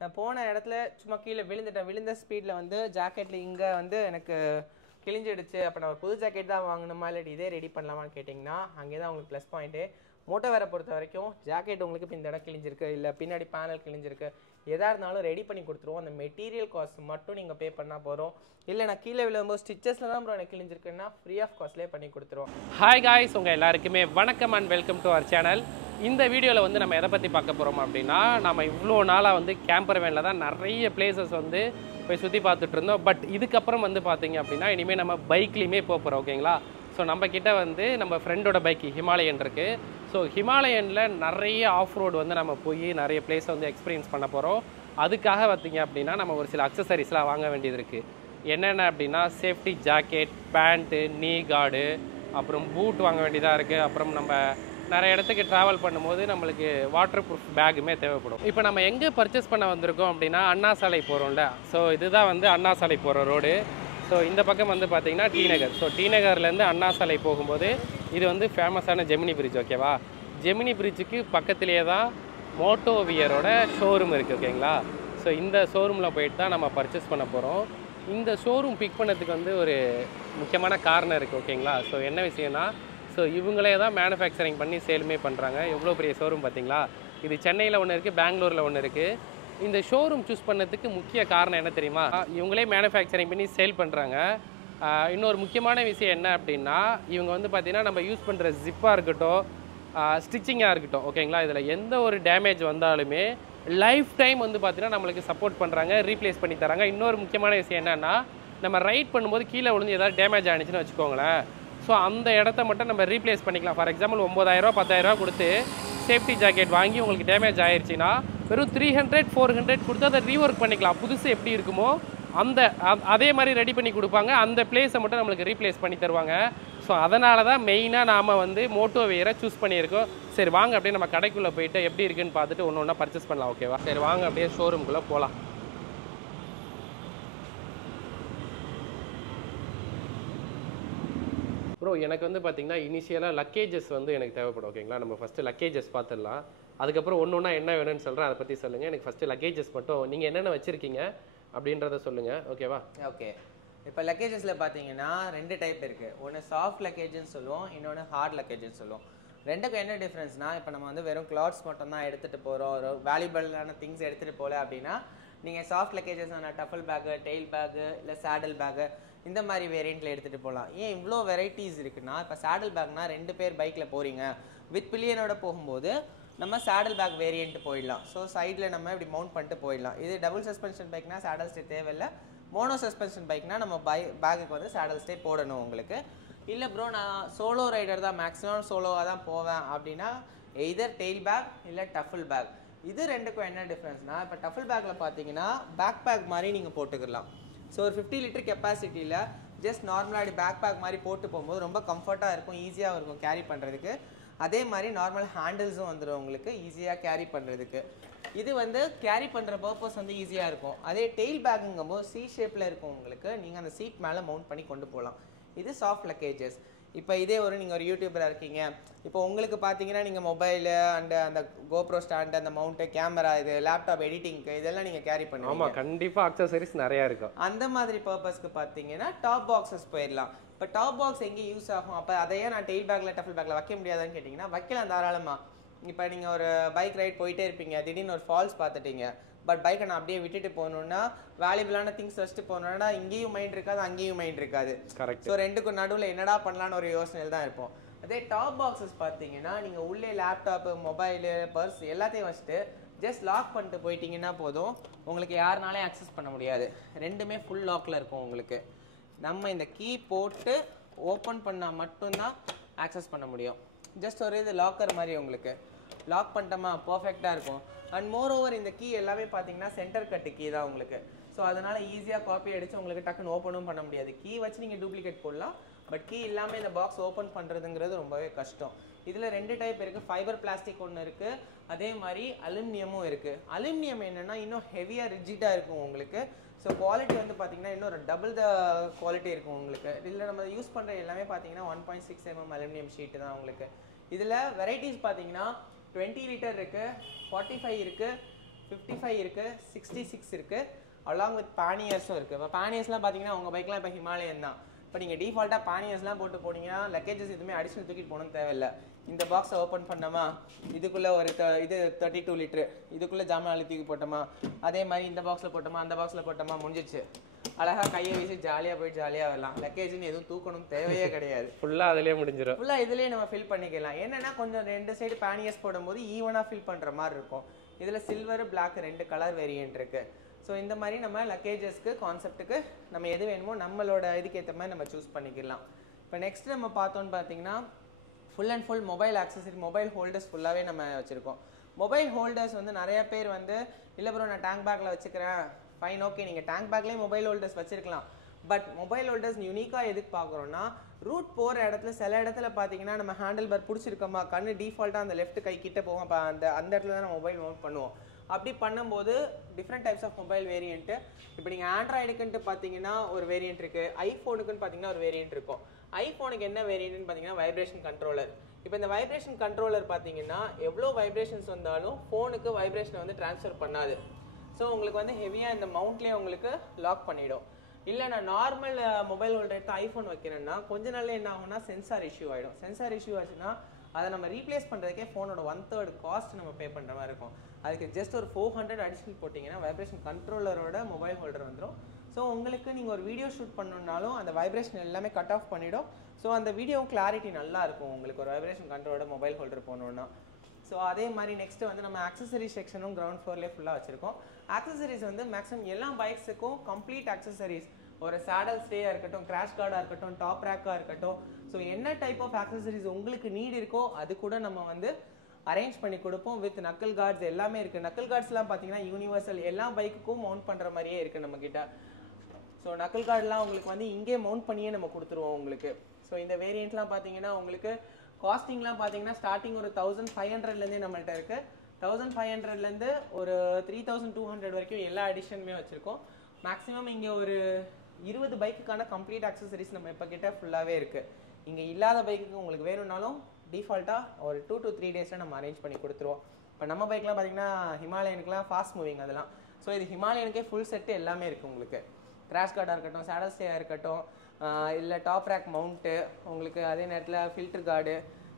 நான் போன இடத்துல சும்மா கீழே விழுந்துட்டேன். விழுந்த ஸ்பீடில் வந்து ஜாக்கெட்டில் இங்கே வந்து எனக்கு கிழிஞ்சிடுச்சு. அப்போ நான் ஒரு புது ஜாக்கெட் தான் வாங்கணுமா இல்லாட்டி இதே ரெடி பண்ணலாமான்னு கேட்டிங்கன்னா அங்கே தான் உங்களுக்கு ப்ளஸ் பாயிண்ட்டு. மோட்டோ வேரை பொறுத்த வரைக்கும் ஜாக்கெட் உங்களுக்கு இப்போ இந்த இடம் கிழிஞ்சிருக்கு, இல்லை பின்னாடி பேனல் கிழிஞ்சிருக்கு, எதாக இருந்தாலும் ரெடி பண்ணி கொடுத்துருவோம். அந்த மெட்டீரியல் காஸ்ட் மட்டும் நீங்கள் பே பண்ணால் போகிறோம். இல்லை நான் கீழே விழும்போது ஸ்டிச்சஸில் தான் ப்ரோ எனக்கு கிழிஞ்சிருக்குன்னா ஃப்ரீ ஆஃப் காஸ்ட்லேயே பண்ணி கொடுத்துருவோம். ஹாய் காய்ஸ், உங்கள் எல்லாருக்குமே வணக்கம் and welcome to our channel. இந்த வீடியோவில் வந்து நம்ம எதை பற்றி பார்க்க போகிறோம் அப்படின்னா, நம்ம இவ்வளோ நாளாக வந்து கேம்பர் வேனில் தான் நிறைய பிளேசஸ் வந்து போய் சுற்றி பார்த்துட்டு இருந்தோம். பட் இதுக்கப்புறம் வந்து பார்த்தீங்க அப்படின்னா இனிமேல் நம்ம பைக்லேயுமே போக போகிறோம். ஓகேங்களா? ஸோ நம்ம கிட்ட வந்து நம்ம ஃப்ரெண்டோட பைக் ஹிமாலயன் இருக்குது. ஸோ ஹிமாலயனில் நிறைய ஆஃப் ரோடு வந்து நம்ம போய் நிறைய பிளேஸை வந்து எக்ஸ்பீரியன்ஸ் பண்ண போகிறோம். அதுக்காக பார்த்தீங்க அப்படின்னா நம்ம ஒரு சில அக்சசரிஸ்லாம் வாங்க வேண்டியது இருக்குது. என்னென்ன அப்படின்னா சேஃப்டி ஜாக்கெட், பேண்ட்டு, நீ கார்டு, அப்புறம் பூட் வாங்க வேண்டியதாக இருக்குது. அப்புறம் நம்ம நிறைய இடத்துக்கு ட்ராவல் பண்ணும்போது நம்மளுக்கு வாட்டர் ப்ரூஃப் பேக்குமே தேவைப்படும். இப்போ நம்ம எங்கே பர்ச்சேஸ் பண்ண வந்திருக்கோம் அப்படின்னா அண்ணா சாலை போகிறோம்ல. ஸோ இதுதான் வந்து அண்ணா சாலை போகிற ரோடு. ஸோ இந்த பக்கம் வந்து பார்த்திங்கன்னா டி நகர். ஸோ டி நகர்லேருந்து அண்ணா சாலை போகும்போது இது வந்து ஃபேமஸான ஜெமினி பிரிட்ஜ். ஓகேவா? ஜெமினி பிரிட்ஜுக்கு பக்கத்துலேயே தான் மோட்டோ வியரோட ஷோரூம் இருக்குது. ஓகேங்களா? ஸோ இந்த ஷோரூமில் போயிட்டு தான் நம்ம பர்ச்சேஸ் பண்ண போகிறோம். இந்த ஷோரூம் பிக் பண்ணதுக்கு வந்து ஒரு முக்கியமான காரணம் இருக்குது. ஓகேங்களா? ஸோ என்ன விஷயம்னா, ஸோ இவங்களே தான் மேனுஃபேக்சரிங் பண்ணி சேலுமே பண்ணுறாங்க. எவ்வளோ பெரிய ஷோரூம் பார்த்தீங்களா? இது சென்னையில் ஒன்று இருக்குது, பெங்களூரில் ஒன்று இருக்குது. இந்த ஷோரூம் சூஸ் பண்ணதுக்கு முக்கிய காரணம் என்ன தெரியுமா? இவங்களே மேனுஃபேக்சரிங் பண்ணி சேல் பண்ணுறாங்க. இன்னொரு முக்கியமான விஷயம் என்ன அப்படின்னா, இவங்க வந்து பார்த்திங்கன்னா நம்ம யூஸ் பண்ணுற ஜிப்பாக இருக்கட்டும், ஸ்டிச்சிங்காக இருக்கட்டும், ஓகேங்களா, இதில் எந்த ஒரு டேமேஜ் வந்தாலுமே லைஃப் டைம் வந்து பார்த்திங்கன்னா நம்மளுக்கு சப்போர்ட் பண்ணுறாங்க, ரீப்ளேஸ் பண்ணி தராங்க. இன்னொரு முக்கியமான விஷயம் என்னென்னா, நம்ம ரைட் பண்ணும்போது கீழே விழுந்து ஏதாவது டேமேஜ் ஆனிச்சுன்னு வச்சுக்கோங்களேன், ஸோ அந்த இடத்த மட்டும் நம்ம ரீப்ளேஸ் பண்ணிக்கலாம். ஃபார் எக்ஸாம்பிள் 9,000 10,000 கொடுத்து சேஃப்டி ஜாக்கெட் வாங்கி உங்களுக்கு டேமேஜ் ஆயிடுச்சுன்னா வெறும் 300 400 கொடுத்து அதை ரீஒர்க் பண்ணிக்கலாம். புதுசு எப்படி இருக்குமோ அதே மாதிரி ரெடி பண்ணி கொடுப்பாங்க. அந்த பிளேஸை மட்டும் நம்மளுக்கு ரீப்ளேஸ் பண்ணி தருவாங்க. ஸோ அதனால தான் மெயினாக நாம் வந்து மோட்டோ வியரை சூஸ் பண்ணியிருக்கோம். சரி வாங்க அப்படியே நம்ம கடைக்குள்ளே போயிட்டு எப்படி இருக்குன்னு பார்த்துட்டு ஒன்று ஒன்றா பர்ச்சேஸ் பண்ணலாம். ஓகேவா? சரி வாங்க அப்படியே ஷோரூம்குள்ளே போகலாம். ப்ரோ, எனக்கு வந்து பார்த்தீங்கன்னா இனிஷியலாக லக்கேஜஸ் வந்து எனக்கு தேவைப்படும். ஓகேங்களா? நம்ம ஃபஸ்ட்டு லக்கேஜஸ் பார்த்துடலாம். அதுக்கப்புறம் ஒன்று ஒன்றா என்ன வேணும்னு சொல்கிறேன், அதை பற்றி சொல்லுங்கள். எனக்கு ஃபஸ்ட்டு லக்கேஜஸ் மட்டும் நீங்கள் என்னென்ன வச்சுருக்கீங்க அப்படின்றத சொல்லுங்கள். ஓகேவா? ஓகே. இப்போ லக்கேஜஸில் பார்த்தீங்கன்னா 2 டைப் இருக்குது. ஒன்று சாஃப்ட் லக்கேஜ்னு சொல்லுவோம், இன்னொன்று ஹார்ட் லக்கேஜ்னு சொல்லுவோம். ரெண்டுக்கும் என்ன டிஃப்ரென்ஸ்னால், இப்போ நம்ம வந்து வெறும் கிளாத்ஸ் மட்டும் தான் எடுத்துகிட்டு போகிறோம், ஒரு வேல்யூபிளான திங்ஸ் எடுத்துகிட்டு போகல அப்படின்னா நீங்கள் சாஃப்ட் லக்கேஜஸான டஃபல் பேக்கு, டெயில் பேக்கு, இல்லை சேடல் பேக்கு இந்த மாதிரி வேரியண்ட்டில் எடுத்துகிட்டு போகலாம். ஏன் இவ்வளோ வெரைட்டிஸ் இருக்குன்னா, இப்போ சேடல் பேக்னா 2 பேர் பைக்கில் போகிறீங்க வித் பில்லியனோட போகும்போது நம்ம சேடல் பேக் வேரியண்ட் போயிடலாம். ஸோ சைடில் நம்ம இப்படி மவுண்ட் பண்ணிட்டு போயிடலாம். இது டபுள் சஸ்பென்ஷன் பைக்னா சேடல் ஸ்டே தேவையில்லை. மோனோ சஸ்பென்ஷன் பைக்னா நம்ம பேக்குக்கு வந்து சேடல் ஸ்டே போடணும் உங்களுக்கு. இல்லை ப்ரோ நான் சோலோ ரைடர் தான், மேக்ஸிமம் சோலோவாக தான் போவேன் அப்படின்னா எய்தர் டெயில் பேக் இல்லை டஃபல் பேக். இது ரெண்டுக்கும் என்ன டிஃப்ரென்ஸ்னால், இப்போ டஃபல் பேக்கில் பார்த்தீங்கன்னா பேக் பேக் மாதிரி நீங்கள் போட்டுக்கலாம். ஸோ ஒரு 50 லிட்டர் கெப்பாசிட்டியில் ஜஸ்ட் நார்மலாக பேக் பேக் மாதிரி போட்டு போகும்போது ரொம்ப கம்ஃபர்ட்டாக இருக்கும், ஈஸியாக இருக்கும் கேரி பண்ணுறதுக்கு. அதே மாதிரி நார்மல் ஹேண்டில்ஸும் வந்துடும் உங்களுக்கு ஈஸியாக கேரி பண்ணுறதுக்கு. இது வந்து கேரி பண்ணுற பர்பஸ் வந்து ஈஸியாக இருக்கும். அதே டெயில் பேக்குங்கும்போது சி ஷேப்பில் இருக்கும் உங்களுக்கு, நீங்கள் அந்த சீட் மேலே மவுண்ட் பண்ணி கொண்டு போகலாம். இது சாஃப்ட் லக்கேஜஸ். இப்போ இதே நீங்கள் ஒரு யூடியூபராக இருக்கீங்க, இப்போ உங்களுக்கு பார்த்தீங்கன்னா நீங்கள் மொபைலு அண்ட் அந்த கோப்ரோ ஸ்டாண்டு, அந்த மவுண்ட்டு, கேமரா, இது லேப்டாப் எடிட்டிங்க்கு இதெல்லாம் நீங்கள் கேரி பண்ணுவீங்க. ஆமாம், கண்டிப்பாக அக்சசரிஸ் நிறையா இருக்கும். அந்த மாதிரி பர்பஸ்க்கு பார்த்தீங்கன்னா டாப் பாக்ஸஸ் போயிடலாம். இப்போ டாப் பாக்ஸ் எங்கே யூஸ் ஆகும்? அப்போ அதையே நான் டெயில் பேக்கில் டஃபல் பேக்கில் வைக்க முடியாதான்னு கேட்டிங்கன்னா வைக்கலாம் தாராளமாக. இப்போ நீங்கள் ஒரு பைக் ரைட் போயிட்டே இருப்பீங்க, திடீர்னு ஒரு ஃபால்ஸ் பார்த்துட்டீங்க, பட் பைக்கை நான் அப்படியே விட்டுட்டு போகணுன்னா வேல்யூபிளான திங்ஸ் வச்சுட்டு போகணுன்னா இங்கேயும் மைண்ட் இருக்காது, அங்கேயும் மைண்ட் இருக்காது. கரெக்ட். ஸோ ரெண்டுக்கும் நடுவில் என்னடா பண்ணலான்னு ஒரு யோசனையில் தான் இருப்போம். அதே டாப் பாக்ஸஸ் பார்த்தீங்கன்னா நீங்கள் உள்ளே லேப்டாப்பு, மொபைலு, பர்ஸ் எல்லாத்தையும் வச்சுட்டு ஜஸ்ட் லாக் பண்ணிட்டு போயிட்டீங்கன்னா போதும், உங்களுக்கு யாருனாலே அக்சஸ் பண்ண முடியாது. ரெண்டுமே ஃபுல் லாக்கில் இருக்கும் உங்களுக்கு. நம்ம இந்த கீ போட்டு ஓப்பன் பண்ணால் மட்டும்தான் ஆக்சஸ் பண்ண முடியும். ஜஸ்ட் ஒரு இது லாக்கர் மாதிரி உங்களுக்கு லாக் பண்ணிட்டோமா பர்ஃபெக்டாக இருக்கும். அண்ட் மோர் ஓவர் இந்த கீ எல்லாமே பார்த்தீங்கன்னா சென்டர் கட்டு கீ தான் உங்களுக்கு. ஸோ அதனால் ஈஸியாக காப்பி அடித்து உங்களுக்கு டக்குன்னு ஓப்பனும் பண்ண முடியாது. கீ வச்சு நீங்கள் டூப்ளிகேட் போடலாம், பட் கீ இல்லாமல் இந்த பாக்ஸ் ஓப்பன் பண்ணுறதுங்கிறது ரொம்பவே கஷ்டம். இதில் 2 டைப் இருக்குது. ஃபைபர் பிளாஸ்டிக் ஒன்று இருக்குது, அதே மாதிரி அலுமினியமும் இருக்குது. அலுமினியம் என்னென்னா இன்னும் ஹெவியாக ரிஜிட்டாக இருக்கும் உங்களுக்கு. ஸோ குவாலிட்டி வந்து பார்த்தீங்கன்னா இன்னொரு டபுள் த குவாலிட்டி இருக்கும் உங்களுக்கு. இதில் நம்ம யூஸ் பண்ணுற எல்லாமே பார்த்தீங்கன்னா 1.6 mm அலுமினியம் ஷீட்டு தான் உங்களுக்கு. இதில் வெரைட்டிஸ் பார்த்தீங்கன்னா 20 லிட்டர் இருக்குது, 45 இருக்குது, 55 இருக்குது, 66 இருக்குது, அலாங் வித் பானியர்ஸும் இருக்குது. இப்போ பானியர்ஸ்லாம் பார்த்தீங்கன்னா உங்கள் பைக்லாம் இப்போ ஹிமாலயன் தான். இப்போ நீங்கள் டிஃபால்ட்டாக பானியர்ஸ்லாம் போட்டு போனீங்கன்னா லக்கேஜஸ் எதுவுமே அடிஷனல் தூக்கிட்டு போகணும்னு தேவையில்லை. இந்த பாக்ஸை ஓப்பன் பண்ணோமா, இதுக்குள்ளே ஒரு இது 32 லிட்டரு, இதுக்குள்ளே ஜாமான் அள்ளி தூக்கி போட்டோமா, அதே மாதிரி இந்த பாக்ஸில் போட்டோமா, அந்த பாக்ஸில் போட்டோமா, முடிஞ்சிச்சு. அழகாக கையை வீசி ஜாலியாக போயிட்டு ஜாலியாக வரலாம். லக்கேஜ்னு எதுவும் தூக்கணும் தேவையே கிடையாது. ஃபுல்லாக அதிலே முடிஞ்சிடும். ஃபுல்லாக இதுலேயே நம்ம ஃபில் பண்ணிக்கலாம். என்னென்னா கொஞ்சம் 2 சைடு பானியர்ஸ் போடும்போது ஈவனாக ஃபில் பண்ணுற மாதிரி இருக்கும். இதில் சில்வர் பிளாக் 2 கலர் வேரியன்ட் இருக்குது. ஸோ இந்த மாதிரி நம்ம லக்கேஜஸ்க்கு கான்செப்ட்டுக்கு நம்ம எது வேணுமோ நம்மளோட இதுக்கு ஏற்ற மாதிரி நம்ம சூஸ் பண்ணிக்கலாம். இப்போ நெக்ஸ்ட் நம்ம பார்த்தோன்னு பார்த்தீங்கன்னா full and full mobile accessory, mobile holders ஃபுல்லாகவே நம்ம வச்சுருக்கோம். மொபைல் ஹோல்டர்ஸ் வந்து நிறைய பேர் வந்து இல்லை ப்ரோ நான் டேங்க் பேக்கில் வச்சுக்கிறேன், ஃபைன் ஓகே, நீங்கள் டேங்க் பேக்லேயே மொபைல் ஹோல்டர்ஸ் வச்சுருக்கலாம். பட் மொபைல் ஹோல்டர்ஸ் யூனிக்காக எதுக்கு பார்க்குறோன்னா, ரூட் போகிற இடத்துல சில இடத்துல பார்த்தீங்கன்னா நம்ம ஹேண்டில் பார் பிடிச்சிருக்கோமா, கண்ணு டிஃபால்ட்டாக அந்த லெஃப்ட் கை கிட்ட போவோம், அப்போ அந்த இடத்துல தான் நம்ம மொபைல் மவுண்ட் பண்ணுவோம். அப்படி பண்ணும்போது different types of mobile variant, இப்போ நீங்கள் ஆண்ட்ராய்டுக்குன்ட்டு பார்த்தீங்கன்னா ஒரு வேரியண்ட் இருக்குது, ஐஃபோனுக்குன்னு பார்த்தீங்கன்னா ஒரு வேரியண்ட் இருக்கும். ஐஃபோனுக்கு என்ன வேரியண்ட்னு பார்த்தீங்கன்னா வைப்ரேஷன் கண்ட்ரோலர். இப்போ இந்த வைப்ரேஷன் கண்ட்ரோலர் பார்த்தீங்கன்னா எவ்வளோ வைப்ரேஷன்ஸ் வந்தாலும் ஃபோனுக்கு வைப்ரேஷனை வந்து ட்ரான்ஸ்ஃபர் பண்ணாது. ஸோ உங்களுக்கு வந்து ஹெவியாக இந்த மவுண்ட்லேயே உங்களுக்கு லாக் பண்ணிவிடும். இல்லை நான் நார்மல் மொபைல் ஹோல்டர் எடுத்து ஐஃபோன் வைக்கிறேன்னா கொஞ்ச நாளில் என்ன ஆகும்னா சென்சார் இஷ்யூ ஆகிடும். சென்சார் இஷ்யூ ஆச்சுன்னா அதை நம்ம ரீப்ளேஸ் பண்ணுறதுக்கே ஃபோனோட 1/3 காஸ்ட் நம்ம பே பண்ணுற மாதிரி இருக்கும். அதுக்கு ஜஸ்ட் ஒரு 400 அடிஷனல் போட்டிங்கன்னா வைப்ரேஷன் கண்ட்ரோலரோட மொபைல் ஹோல்டர் வந்துடும். ஸோ உங்களுக்கு நீங்கள் ஒரு வீடியோ ஷூட் பண்ணணுன்னாலும் அந்த வைப்ரேஷன் எல்லாமே கட் ஆஃப் பண்ணிவிடும். ஸோ அந்த வீடியோ கிளாரிட்டி நல்லா இருக்கும் உங்களுக்கு ஒரு வைப்ரேஷன் கண்ட்ரோலோட மொபைல் ஹோல்டர் போகணுன்னா. ஸோ அதே மாதிரி நெக்ஸ்ட்டு வந்து நம்ம ஆக்சசரி செக்ஷனும் கிரவுண்ட் ஃப்ளோர்லேயே ஃபுல்லாக வச்சுருக்கோம். ஆக்சசரிஸ் வந்து மேக்ஸிமம் எல்லா பைக்ஸுக்கும் கம்ப்ளீட் ஆக்சசரிஸ், ஒரு சேடல் ஸ்டேயாக இருக்கட்டும், கிராஷ் கார்டாக இருக்கட்டும், டாப் ரேக்காக இருக்கட்டும், ஸோ என்ன டைப் ஆஃப் ஆக்சசரிஸ் உங்களுக்கு நீட் இருக்கோ அது கூட நம்ம வந்து அரேஞ்ச் பண்ணி கொடுப்போம். வித் நக்கல் கார்ட்ஸ் எல்லாமே இருக்குது. நக்கல் கார்ட்ஸ்லாம் பார்த்தீங்கன்னா யூனிவர்சல் எல்லா பைக்குக்கும் மவுண்ட் பண்ணுற மாதிரியே இருக்குது நம்மக்கிட்ட. ஸோ நக்கல் கார்டெலாம் உங்களுக்கு வந்து இங்கே மவுண்ட் பண்ணியே நம்ம கொடுத்துருவோம் உங்களுக்கு. ஸோ இந்த வேரியண்ட்லாம் பார்த்தீங்கன்னா உங்களுக்கு காஸ்டிங்லாம் பார்த்தீங்கன்னா ஸ்டார்டிங் ஒரு 1500லேருந்தே நம்மள்ட்ட இருக்குது. 1500லேருந்து ஒரு 3200 வரைக்கும் எல்லா எடிஷனுமே வச்சுருக்கோம். மேக்ஸிமம் இங்கே ஒரு 20 பைக்குக்கான கம்ப்ளீட் ஆக்சசரிஸ் நம்ம இப்போ கிட்ட ஃபுல்லாகவே இருக்குது. இங்கே இல்லாத பைக்குக்கு உங்களுக்கு வேணும்னாலும் டிஃபால்ட்டாக ஒரு 2 to 3 டேஸில் நம்ம அரேஞ்ச் பண்ணி கொடுத்துருவோம். இப்போ நம்ம பைக்லாம் பார்த்தீங்கன்னா ஹிமாலயனுக்குலாம் ஃபாஸ்ட் மூவிங் அதெல்லாம். ஸோ இது ஹிமாலயனுக்கே ஃபுல் செட்டு எல்லாமே இருக்குது உங்களுக்கு. கிராஷ் கார்டாக இருக்கட்டும், சேடல் ஸ்டேயாக இருக்கட்டும், இல்லை டாப் ரேக் மவுண்ட்டு உங்களுக்கு, அதே நேரத்தில் ஃபில்டர் கார்டு,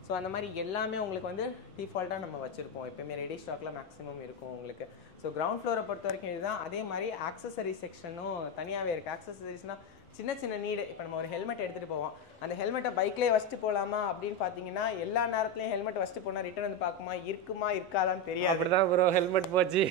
ஸோ அந்த மாதிரி எல்லாமே உங்களுக்கு வந்து டிஃபால்ட்டாக நம்ம வச்சுருப்போம். எப்போயுமே ரெடி ஸ்டாக்கில் மேக்ஸிமம் இருக்கும் உங்களுக்கு. ஸோ கிரவுண்ட் ஃப்ளோரை பொறுத்த வரைக்கும் இதுதான். அதே மாதிரி ஆக்சசரி செக்ஷனும் தனியாகவே இருக்குது. ஆக்சசரிஸ்னால் சின்ன சின்ன நீடு. இப்போ நம்ம ஒரு ஹெல்மெட் எடுத்துகிட்டு போவோம், அந்த ஹெல்மெட்டை பைக்லேயே வச்சுட்டு போகலாமா அப்படின்னு பார்த்தீங்கன்னா எல்லா நேரத்துலையும் ஹெல்மெட் வச்சுட்டு போனால் ரிட்டர்ன் வந்து பார்க்குமா இருக்குமா இருக்காதான்னு தெரியாது. அப்படி தான் ப்ரோ ஹெல்மெட் போச்சு.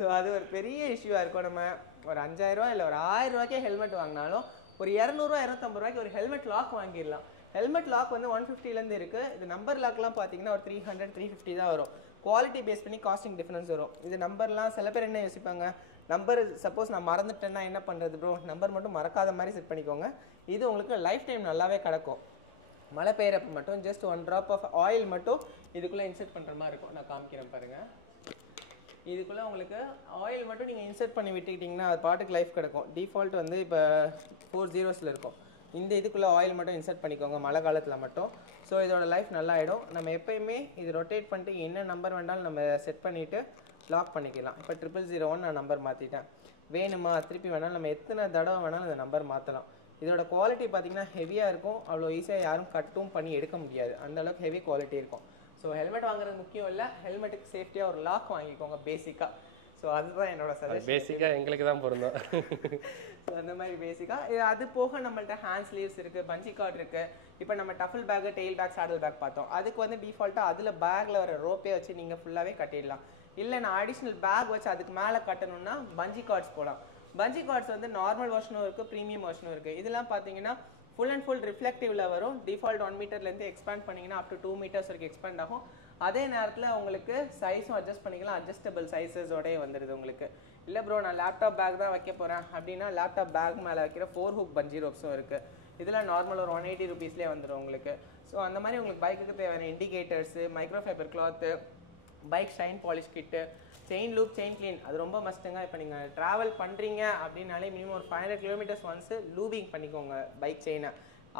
ஸோ அது ஒரு பெரிய இஷ்யூவாக இருக்கும். நம்ம ஒரு 5000 ரூபா இல்லை ஒரு 1000 ரூபாய்க்கே ஹெல்மெட் வாங்கினாலும் ஒரு 200 250 ரூபாய்க்கு ஒரு ஹெல்மெட் லாக் வாங்கிடலாம். ஹெல்மெட் லாக் வந்து 150லேருந்து இருக்குது. இது நம்பர் லாக்லாம் பார்த்தீங்கன்னா ஒரு 300 350 தான் வரும். குவாலிட்டி பேஸ் பண்ணி காஸ்டிங் டிஃப்ரென்ஸ் வரும். இது நம்பர்லாம் சில பேர் என்ன யோசிப்பாங்க, நம்பர் சப்போஸ் நான் மறந்துட்டேன்னா என்ன பண்ணுறது ப்ரோ, நம்பர் மட்டும் மறக்காத மாதிரி செட் பண்ணிக்கோங்க. இது உங்களுக்கு லைஃப் டைம் நல்லாவே கிடக்கும். மழை பெய்யறப்ப மட்டும் ஜஸ்ட் 1 ட்ராப் ஆஃப் ஆயில் மட்டும் இதுக்குள்ளே இன்செர்ட் பண்ணுற மாதிரி இருக்கும். நான் காமிக்கிறேன் பாருங்கள். இதுக்குள்ளே உங்களுக்கு ஆயில் மட்டும் நீங்கள் இன்செர்ட் பண்ணி விட்டுக்கிட்டிங்கன்னா அது பாட்டுக்கு லைஃப் கிடக்கும். டிஃபால்ட் வந்து இப்போ 4 ஜீரோஸில் இருக்கும். இந்த இதுக்குள்ளே ஆயில் மட்டும் இன்செர்ட் பண்ணிக்கோங்க மழை காலத்தில் மட்டும். ஸோ இதோட லைஃப் நல்லா ஆகிடும். நம்ம எப்போயுமே இது ரொட்டேட் பண்ணிட்டு என்ன நம்பர் வேண்டாலும் நம்ம செட் பண்ணிவிட்டு லாக் பண்ணிக்கலாம். இப்போ 0001 நான் நம்பர் மாற்றிட்டேன். வேணுமா திருப்பி வேணாலும் நம்ம எத்தனை தடவை வேணாலும் அந்த நம்பர் மாற்றலாம். இதோட குவாலிட்டி பார்த்திங்கன்னா ஹெவியாக இருக்கும். அவ்வளோ ஈஸியாக யாரும் கட்டும் பண்ணி எடுக்க முடியாது, அந்தளவுக்கு ஹெவி குவாலிட்டி இருக்கும். ஸோ ஹெல்மெட் வாங்குறது முக்கியம் இல்லை, ஹெல்மெட்டுக்கு சேஃப்டியாக ஒரு லாக் வாங்கிக்கோங்க பேசிக்காக. ஸோ அதுதான் என்னோட சஜஷன். பேசிக்காக எங்களுக்கு தான் பொருந்தும். ஸோ அந்த மாதிரி பேசிக்காக அது போக நம்மள்ட்ட ஹேண்ட் ஸ்லீவ்ஸ் இருக்குது, பஞ்சி கார்டு இருக்குது. இப்போ நம்ம டஃபில் பேக்கு, டெயில் பேக், சாடல் பேக் பார்த்தோம். அதுக்கு வந்து டிஃபால்ட்டாக அதில் பேக்கில் வர ரோப்பே வச்சு நீங்கள் ஃபுல்லாகவே கட்டிடலாம். இல்லை நான் அடிஷ்னல் பேக் வச்சு அதுக்கு மேலே கட்டணும்னா பஞ்சி கார்ட்ஸ் போகலாம். பஞ்சி கார்ட்ஸ் வந்து நார்மல் வெர்ஷனும் இருக்குது, ப்ரீமியம் வெர்ஷனும் இருக்குது. இதெல்லாம் பார்த்தீங்கன்னா ஃபுல் அண்ட் ஃபுல் ரிஃப்ளெக்டிவ்ல வரும். டிஃபால்ட் 1 மீட்டர்லேருந்து எக்ஸ்பேண்ட் பண்ணிங்கன்னா அப் டு 2 மீட்டர்ஸ் வரைக்கும் எக்ஸ்பேண்ட் ஆகும். அதே நேரத்தில் உங்களுக்கு சைஸும் அட்ஜஸ்ட் பண்ணிக்கலாம், அட்ஜஸ்டபிள் சைஸஸோடய வந்துடுது உங்களுக்கு. இல்லை ப்ரோ நான் லேப்டாப் பேக் தான் வைக்க போகிறேன் அப்படின்னா லேப்டாப் பேக் மேலே வைக்கிற 4 ஹூக் பஞ்சி ரோப்ஸும் இருக்குது. இதில் நார்மல் ஒரு 180 ருபீஸ்லேயே வந்துடும் உங்களுக்கு. ஸோ அந்த மாதிரி உங்களுக்கு பைக்குக்கு தேவையான indicators, micro fibre cloth, bike shine polish kit, chain lube, chain clean அது ரொம்ப மஸ்ட்டுங்க. இப்போ நீங்கள் ட்ராவல் பண்ணுறீங்க அப்படின்னாலே மினிமம் ஒரு 500 கிலோமீட்டர்ஸ் ஒன்ஸு லூபிங் பண்ணிக்கோங்க பைக் செயினை.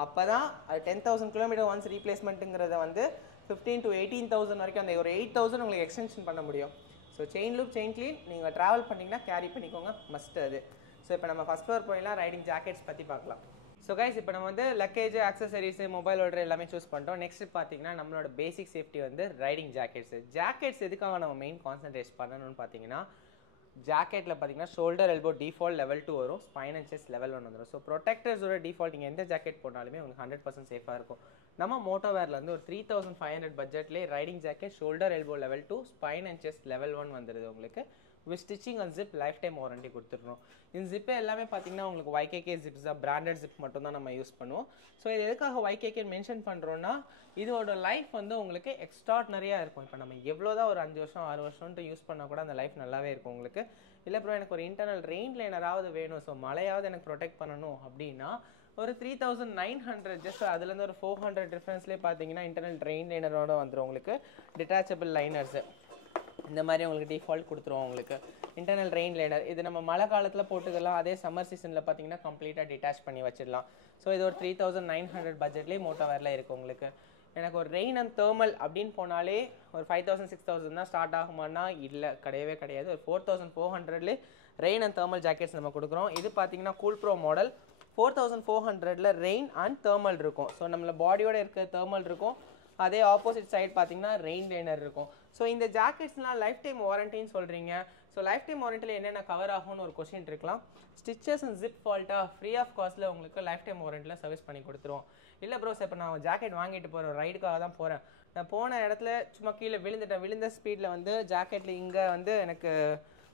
அப்போ தான் அது 10,000 கிலோமீட்டர் ஒன்ஸ் ரீப்ளேஸ்மெண்ட்டுங்கிறத வந்து 15,000 to 18,000 வரைக்கும் அந்த ஒரு 8,000 உங்களுக்கு எக்ஸ்டென்ஷன் பண்ண முடியும். So so chain lube chain clean நீங்கள் ட்ராவல் பண்ணிங்கன்னா கேரி பண்ணிக்கோங்க மஸ்ட் அது. ஸோ இப்போ நம்ம ஃபஸ்ட் ஃப்ளோர் போயிடலாம், ரைடிங் ஜாக்கெட்ஸ் பற்றி பார்க்கலாம். ஸோ கைஸ் இப்போ நம்ம வந்து லக்கேஜ், ஆக்சசரிஸ், மொபைல் ஹோல்டர் எல்லாமே சூஸ் பண்ணிட்டோம். நெக்ஸ்ட் பார்த்தீங்கன்னா நம்மளோட பேசிக் சேஃப்டி வந்து ரைடிங் ஜாக்கெட்ஸ் எதுக்காக நம்ம மெயின் கான்சன்ட்ரேட் பண்ணணும்னு பார்த்தீங்கன்னா, ஜாக்கெட்டில் பார்த்தீங்கன்னா ஷோல்டர் எல்போ டிஃபால்ட் லெவல் 2 வரும், ஸ்பைன் அண்ட் செஸ்ட் லெவல் 1 வந்துடும். ஸோ ப்ரொடெக்டர்ஸோட டிஃபால்ட் நீங்கள் எந்த ஜாக்கெட் போனாலுமே உங்களுக்கு 100% சேஃபாக இருக்கும். நம்ம மோட்டோவேரில் வந்து ஒரு 3500 பட்ஜெட்லேயே riding jacket shoulder elbow level 2, spine and chest level 1 வந்துடுது உங்களுக்கு. With stitching and zip life time warranty கொடுத்துருக்கோம். இந்த ஜிப்பே எல்லாமே பார்த்தீங்கன்னா உங்களுக்கு YKK ஜிப்ஸ் தான், பிராண்டட் ஜிப் மட்டும் தான் நம்ம யூஸ் பண்ணுவோம். ஸோ இது எதுக்காக YKK மென்ஷன் பண்ணுறோன்னா, இதோட லைஃப் வந்து உங்களுக்கு எக்ஸ்ட்ராட்னரியாக இருக்கும். இப்போ நம்ம எவ்வளோ தான் ஒரு 5 வருஷம் 6 வருஷம்ட்டு யூஸ் பண்ணால் கூட அந்த லைஃப் நல்லாவே இருக்கும் உங்களுக்கு. இல்லை ப்ரோ எனக்கு ஒரு இன்டர்னல் ரெயின் லைனராவது வேணும், ஸோ மழையாவது எனக்கு ப்ரொடெக்ட் பண்ணணும் அப்படின்னா ஒரு 3900 ஜஸ்ட் அதுலேருந்து ஒரு 400 டிஃப்ரென்ஸ்லேயே பார்த்தீங்கன்னா இன்டர்னல் ரெயின் லைனரோட வந்துடும் உங்களுக்கு. டிட்டாச்சபிள் லைனர்ஸு இந்த மாதிரி உங்களுக்கு டிஃபால்ட் கொடுத்துருவோம் உங்களுக்கு. இன்டர்னல் ரெயின் லைனர் இது நம்ம மழை காலத்தில் போட்டுக்கலாம், அதே சம்மர் சீசனில் பார்த்தீங்கன்னா கம்ப்ளீட்டாக டிட்டாச் பண்ணி வச்சிடலாம். ஸோ இது ஒரு 3900 பட்ஜெட்லேயே மோட்டோவேரில் இருக்குது உங்களுக்கு. எனக்கு ஒரு ரெயின் அண்ட் தேர்மல் அப்படின்னு போனாலே ஒரு 5000 6000 தான் ஸ்டார்ட் ஆகுமானா இல்லை, கிடையவே கிடையாது. ஒரு 4400லே ரெயின் அண்ட் தேர்மல் ஜாக்கெட்ஸ் நம்ம கொடுக்குறோம். இது பார்த்தீங்கன்னா கூல் ப்ரோ மாடல் 4400ல் ரெயின் அண்ட் தேர்மல் இருக்கும். ஸோ நம்மள பாடியோட இருக்க தேர்மல் இருக்கும், அதே ஆப்போசிட் சைட் பார்த்தீங்கன்னா ரெயின் லைனர் இருக்கும். ஸோ இந்த ஜாக்கெட்ஸ்லாம் லைஃப் டைம் வாரண்டின்னு சொல்கிறீங்க. ஸோ லைஃப் டைம் வாரண்டியில் என்னென்ன கவர் ஆகும்னு ஒரு கொஸ்டின் இருக்கலாம். ஸ்டிச்சஸ் அண்ட் ஜிப் ஃபால்ட்டாக ஃப்ரீ ஆஃப் காஸ்ட்டில் உங்களுக்கு லைஃப் டைம் வாரண்டியில் சர்வீஸ் பண்ணி கொடுத்துருவோம். இல்லை ப்ரோ சார் இப்போ நான் ஜாக்கெட் வாங்கிட்டு போகிறேன், ரைடுக்காக தான் போகிறேன், நான் போன இடத்துல சும்மா கீழே விழுந்த ஸ்பீடில் வந்து ஜாக்கெட்டில் இங்கே வந்து எனக்கு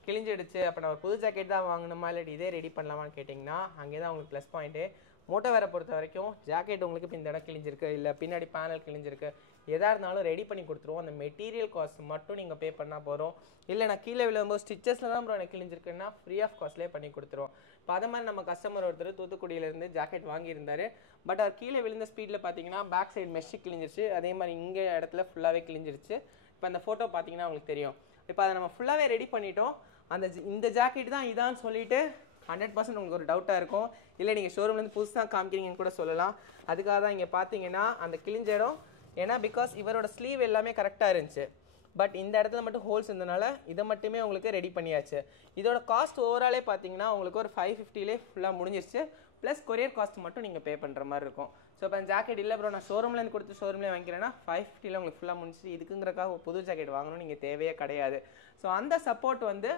கிழிஞ்சிடுச்சு, அப்போ நான் ஒரு புது ஜாக்கெட் தான் வாங்கணுமா இல்லை இதே ரெடி பண்ணலாமான்னு கேட்டிங்கன்னா அங்கே தான் உங்களுக்கு ப்ளஸ் பாயிண்ட்டு. மோட்டோவேரை பொறுத்த வரைக்கும் ஜாக்கெட் உங்களுக்கு இப்போ இந்த இடம் கிழிஞ்சிருக்கு, இல்லை பின்னாடி பேனல் கிழிஞ்சிருக்கு, எதாக இருந்தாலும் ரெடி பண்ணி கொடுத்துருவோம். அந்த மெட்டீரியல் காஸ்ட் மட்டும் நீங்கள் பே பண்ணால் போகிறோம். இல்லை நான் கீழே விழும்போது ஸ்டிச்சஸில் தான் ப்ரோ எனக்கு கிழிஞ்சிருக்குன்னா ஃப்ரீ ஆஃப் காஸ்ட்லேயே பண்ணி கொடுத்துருவோம். இப்போ அதை மாதிரி நம்ம கஸ்டமர் ஒருத்தர் தூத்துக்குடியிலேருந்து ஜாக்கெட் வாங்கியிருந்தார். பட் அவர் கீழே விழுந்த ஸ்பீடில் பார்த்தீங்கன்னா பேக் சைடு மெஷ்ஷு கிழிஞ்சிருச்சு, அதே மாதிரி இங்கே இடத்துல ஃபுல்லாகவே கிழிஞ்சிருச்சு. இப்போ அந்த ஃபோட்டோ பார்த்தீங்கன்னா உங்களுக்கு தெரியும். இப்போ அதை நம்ம ஃபுல்லாகவே ரெடி பண்ணிட்டோம். இந்த ஜாக்கெட் தான் இதான்னு சொல்லிட்டு 100% உங்களுக்கு ஒரு டவுட்டாக இருக்கும். இல்லை நீங்கள் ஷோரூம்லேருந்து புதுசாக காமிக்கிறீங்கன்னு கூட சொல்லலாம். அதுக்காக தான் இங்கே பார்த்தீங்கன்னா அந்த கிழிஞ்ச இடம், ஏன்னா பிகாஸ் இவரோட ஸ்லீவ் எல்லாமே கரெக்டாக இருந்துச்சு, பட் இந்த இடத்துல மட்டும் ஹோல்ஸ் இருந்தனால இதை மட்டுமே உங்களுக்கு ரெடி பண்ணியாச்சு. இதோட காஸ்ட் ஓவராலே பார்த்தீங்கன்னா உங்களுக்கு ஒரு 550லே ஃபுல்லாக முடிஞ்சிருச்சு. ப்ளஸ் கொரியர் காஸ்ட் மட்டும் நீங்கள் பே பண்ணுற மாதிரி இருக்கும். ஸோ இப்போ அந்த ஜாக்கெட் இல்லை ப்ரோ நான் ஷோரூம்லேருந்து கொடுத்து ஷோரூம்லேயே வாங்கிக்கிறேன்னா 550ல் உங்களுக்கு ஃபுல்லாக முடிஞ்சிச்சு. இதுக்குங்கிறக்காக புது ஜாக்கெட் வாங்கணும்னு நீங்கள் தேவையே கிடையாது. ஸோ அந்த சப்போர்ட் வந்து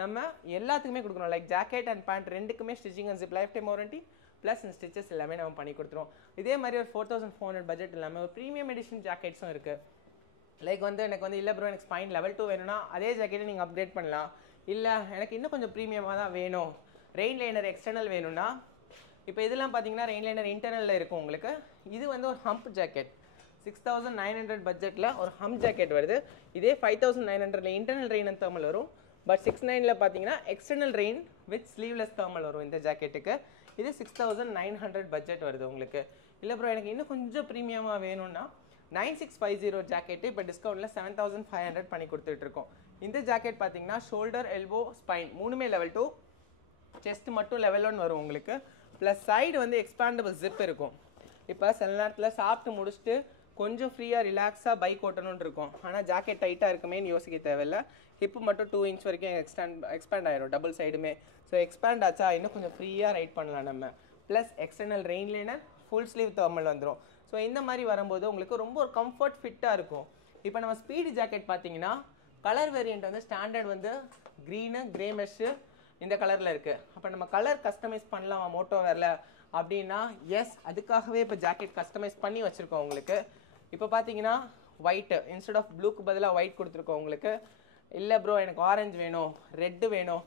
நம்ம எல்லாத்துக்குமே கொடுக்குறோம். லைக் ஜாக்கெட் அண்ட் பேண்ட் ரெண்டுக்குமே stitching and zip life time warranty plus stitches எல்லாமே நம்ம பண்ணி கொடுத்துருவோம். இதே மாதிரி ஒரு 4400 பட்ஜெட் இல்லாமல் ஒரு ப்ரீமியம் எடிஷன் ஜாக்கெட்ஸும் இருக்குது. லைக் வந்து எனக்கு வந்து இல்லை ப்ரோ எனக்கு ஸ்பைன் லெவல் 2 வேணும்னா அதே ஜாக்கெட்டை நீங்கள் அப்கிரேட் பண்ணலாம். இல்லை எனக்கு இன்னும் கொஞ்சம் ப்ரீமியமாக தான் வேணும், ரெயின் லைனர் எக்ஸ்டர்னல் வேணும்னா இப்போ இதெல்லாம் பார்த்தீங்கன்னா ரெயின் லைனர் இன்டர்னலில் இருக்கும் உங்களுக்கு. இது வந்து ஒரு ஹம்ப் ஜாக்கெட் 6900 பட்ஜெட்டில் ஒரு ஹம்ப் ஜாக்கெட் வருது. இதே 5900ல் இன்டர்னல் ரெயின் அண்ட் தேர்மல் வரும். பட் 69ல் பார்த்தீங்கன்னா external rain with sleeveless thermal வரும் இந்த ஜாக்கெட்டுக்கு. இது 6900 பட்ஜெட் வருது உங்களுக்கு. இல்லை ப்ரோ எனக்கு இன்னும் கொஞ்சம் ப்ரீமியமாக வேணும்னா 9650 ஜாக்கெட்டு இப்போ டிஸ்கவுண்ட்டில் 7500 பண்ணி கொடுத்துட்ருக்கோம். இந்த ஜாக்கெட் பார்த்தீங்கன்னா ஷோல்டர் எல்போ ஸ்பைன் மூணுமே லெவல் 2, செஸ்ட் மட்டும் லெவல் 1 வரும் உங்களுக்கு. ப்ளஸ் சைடு வந்து எக்ஸ்பேண்டபிள் ஜிப் இருக்கும். இப்போ சில நேரத்தில் சாப்பிட்டு முடிச்சுட்டு கொஞ்சம் ஃப்ரீயாக ரிலாக்ஸாக பைக் ஓட்டணும்னு இருக்கும், ஆனால் ஜாக்கெட் டைட்டாக இருக்குமேன்னு யோசிக்க தேவையில்லை. ஹிப்பு மட்டும் 2 இன்ச் வரைக்கும் எக்ஸ்பேண்ட் ஆயிரும் டபுள் சைடுமே. ஸோ எக்ஸ்பேண்ட் ஆச்சா இன்னும் கொஞ்சம் ஃப்ரீயாக ரைட் பண்ணலாம் நம்ம. Plus external rain liner full sleeve thermal வந்துடும். ஸோ இந்த மாதிரி வரும்போது உங்களுக்கு ரொம்ப ஒரு கம்ஃபர்ட் ஃபிட்டாக இருக்கும். இப்போ நம்ம ஸ்பீடு ஜாக்கெட் பார்த்தீங்கன்னா கலர் வேரியண்ட் வந்து ஸ்டாண்டர்ட் வந்து க்ரீனு கிரே மெஷ்ஷு இந்த கலரில் இருக்குது. அப்போ நம்ம கலர் கஸ்டமைஸ் பண்ணலாம் மோட்டோவேரில் அப்படின்னா எஸ், அதுக்காகவே இப்போ ஜாக்கெட் கஸ்டமைஸ் பண்ணி வச்சுருக்கோம் உங்களுக்கு. இப்போ பார்த்தீங்கன்னா ஒயிட்டு இன்ஸ்டெட் ஆஃப் ப்ளூக்கு பதிலாக ஒயிட் கொடுத்துருக்கோம் உங்களுக்கு. இல்லை ப்ரோ எனக்கு ஆரஞ்சு வேணும், ரெட்டு வேணும்,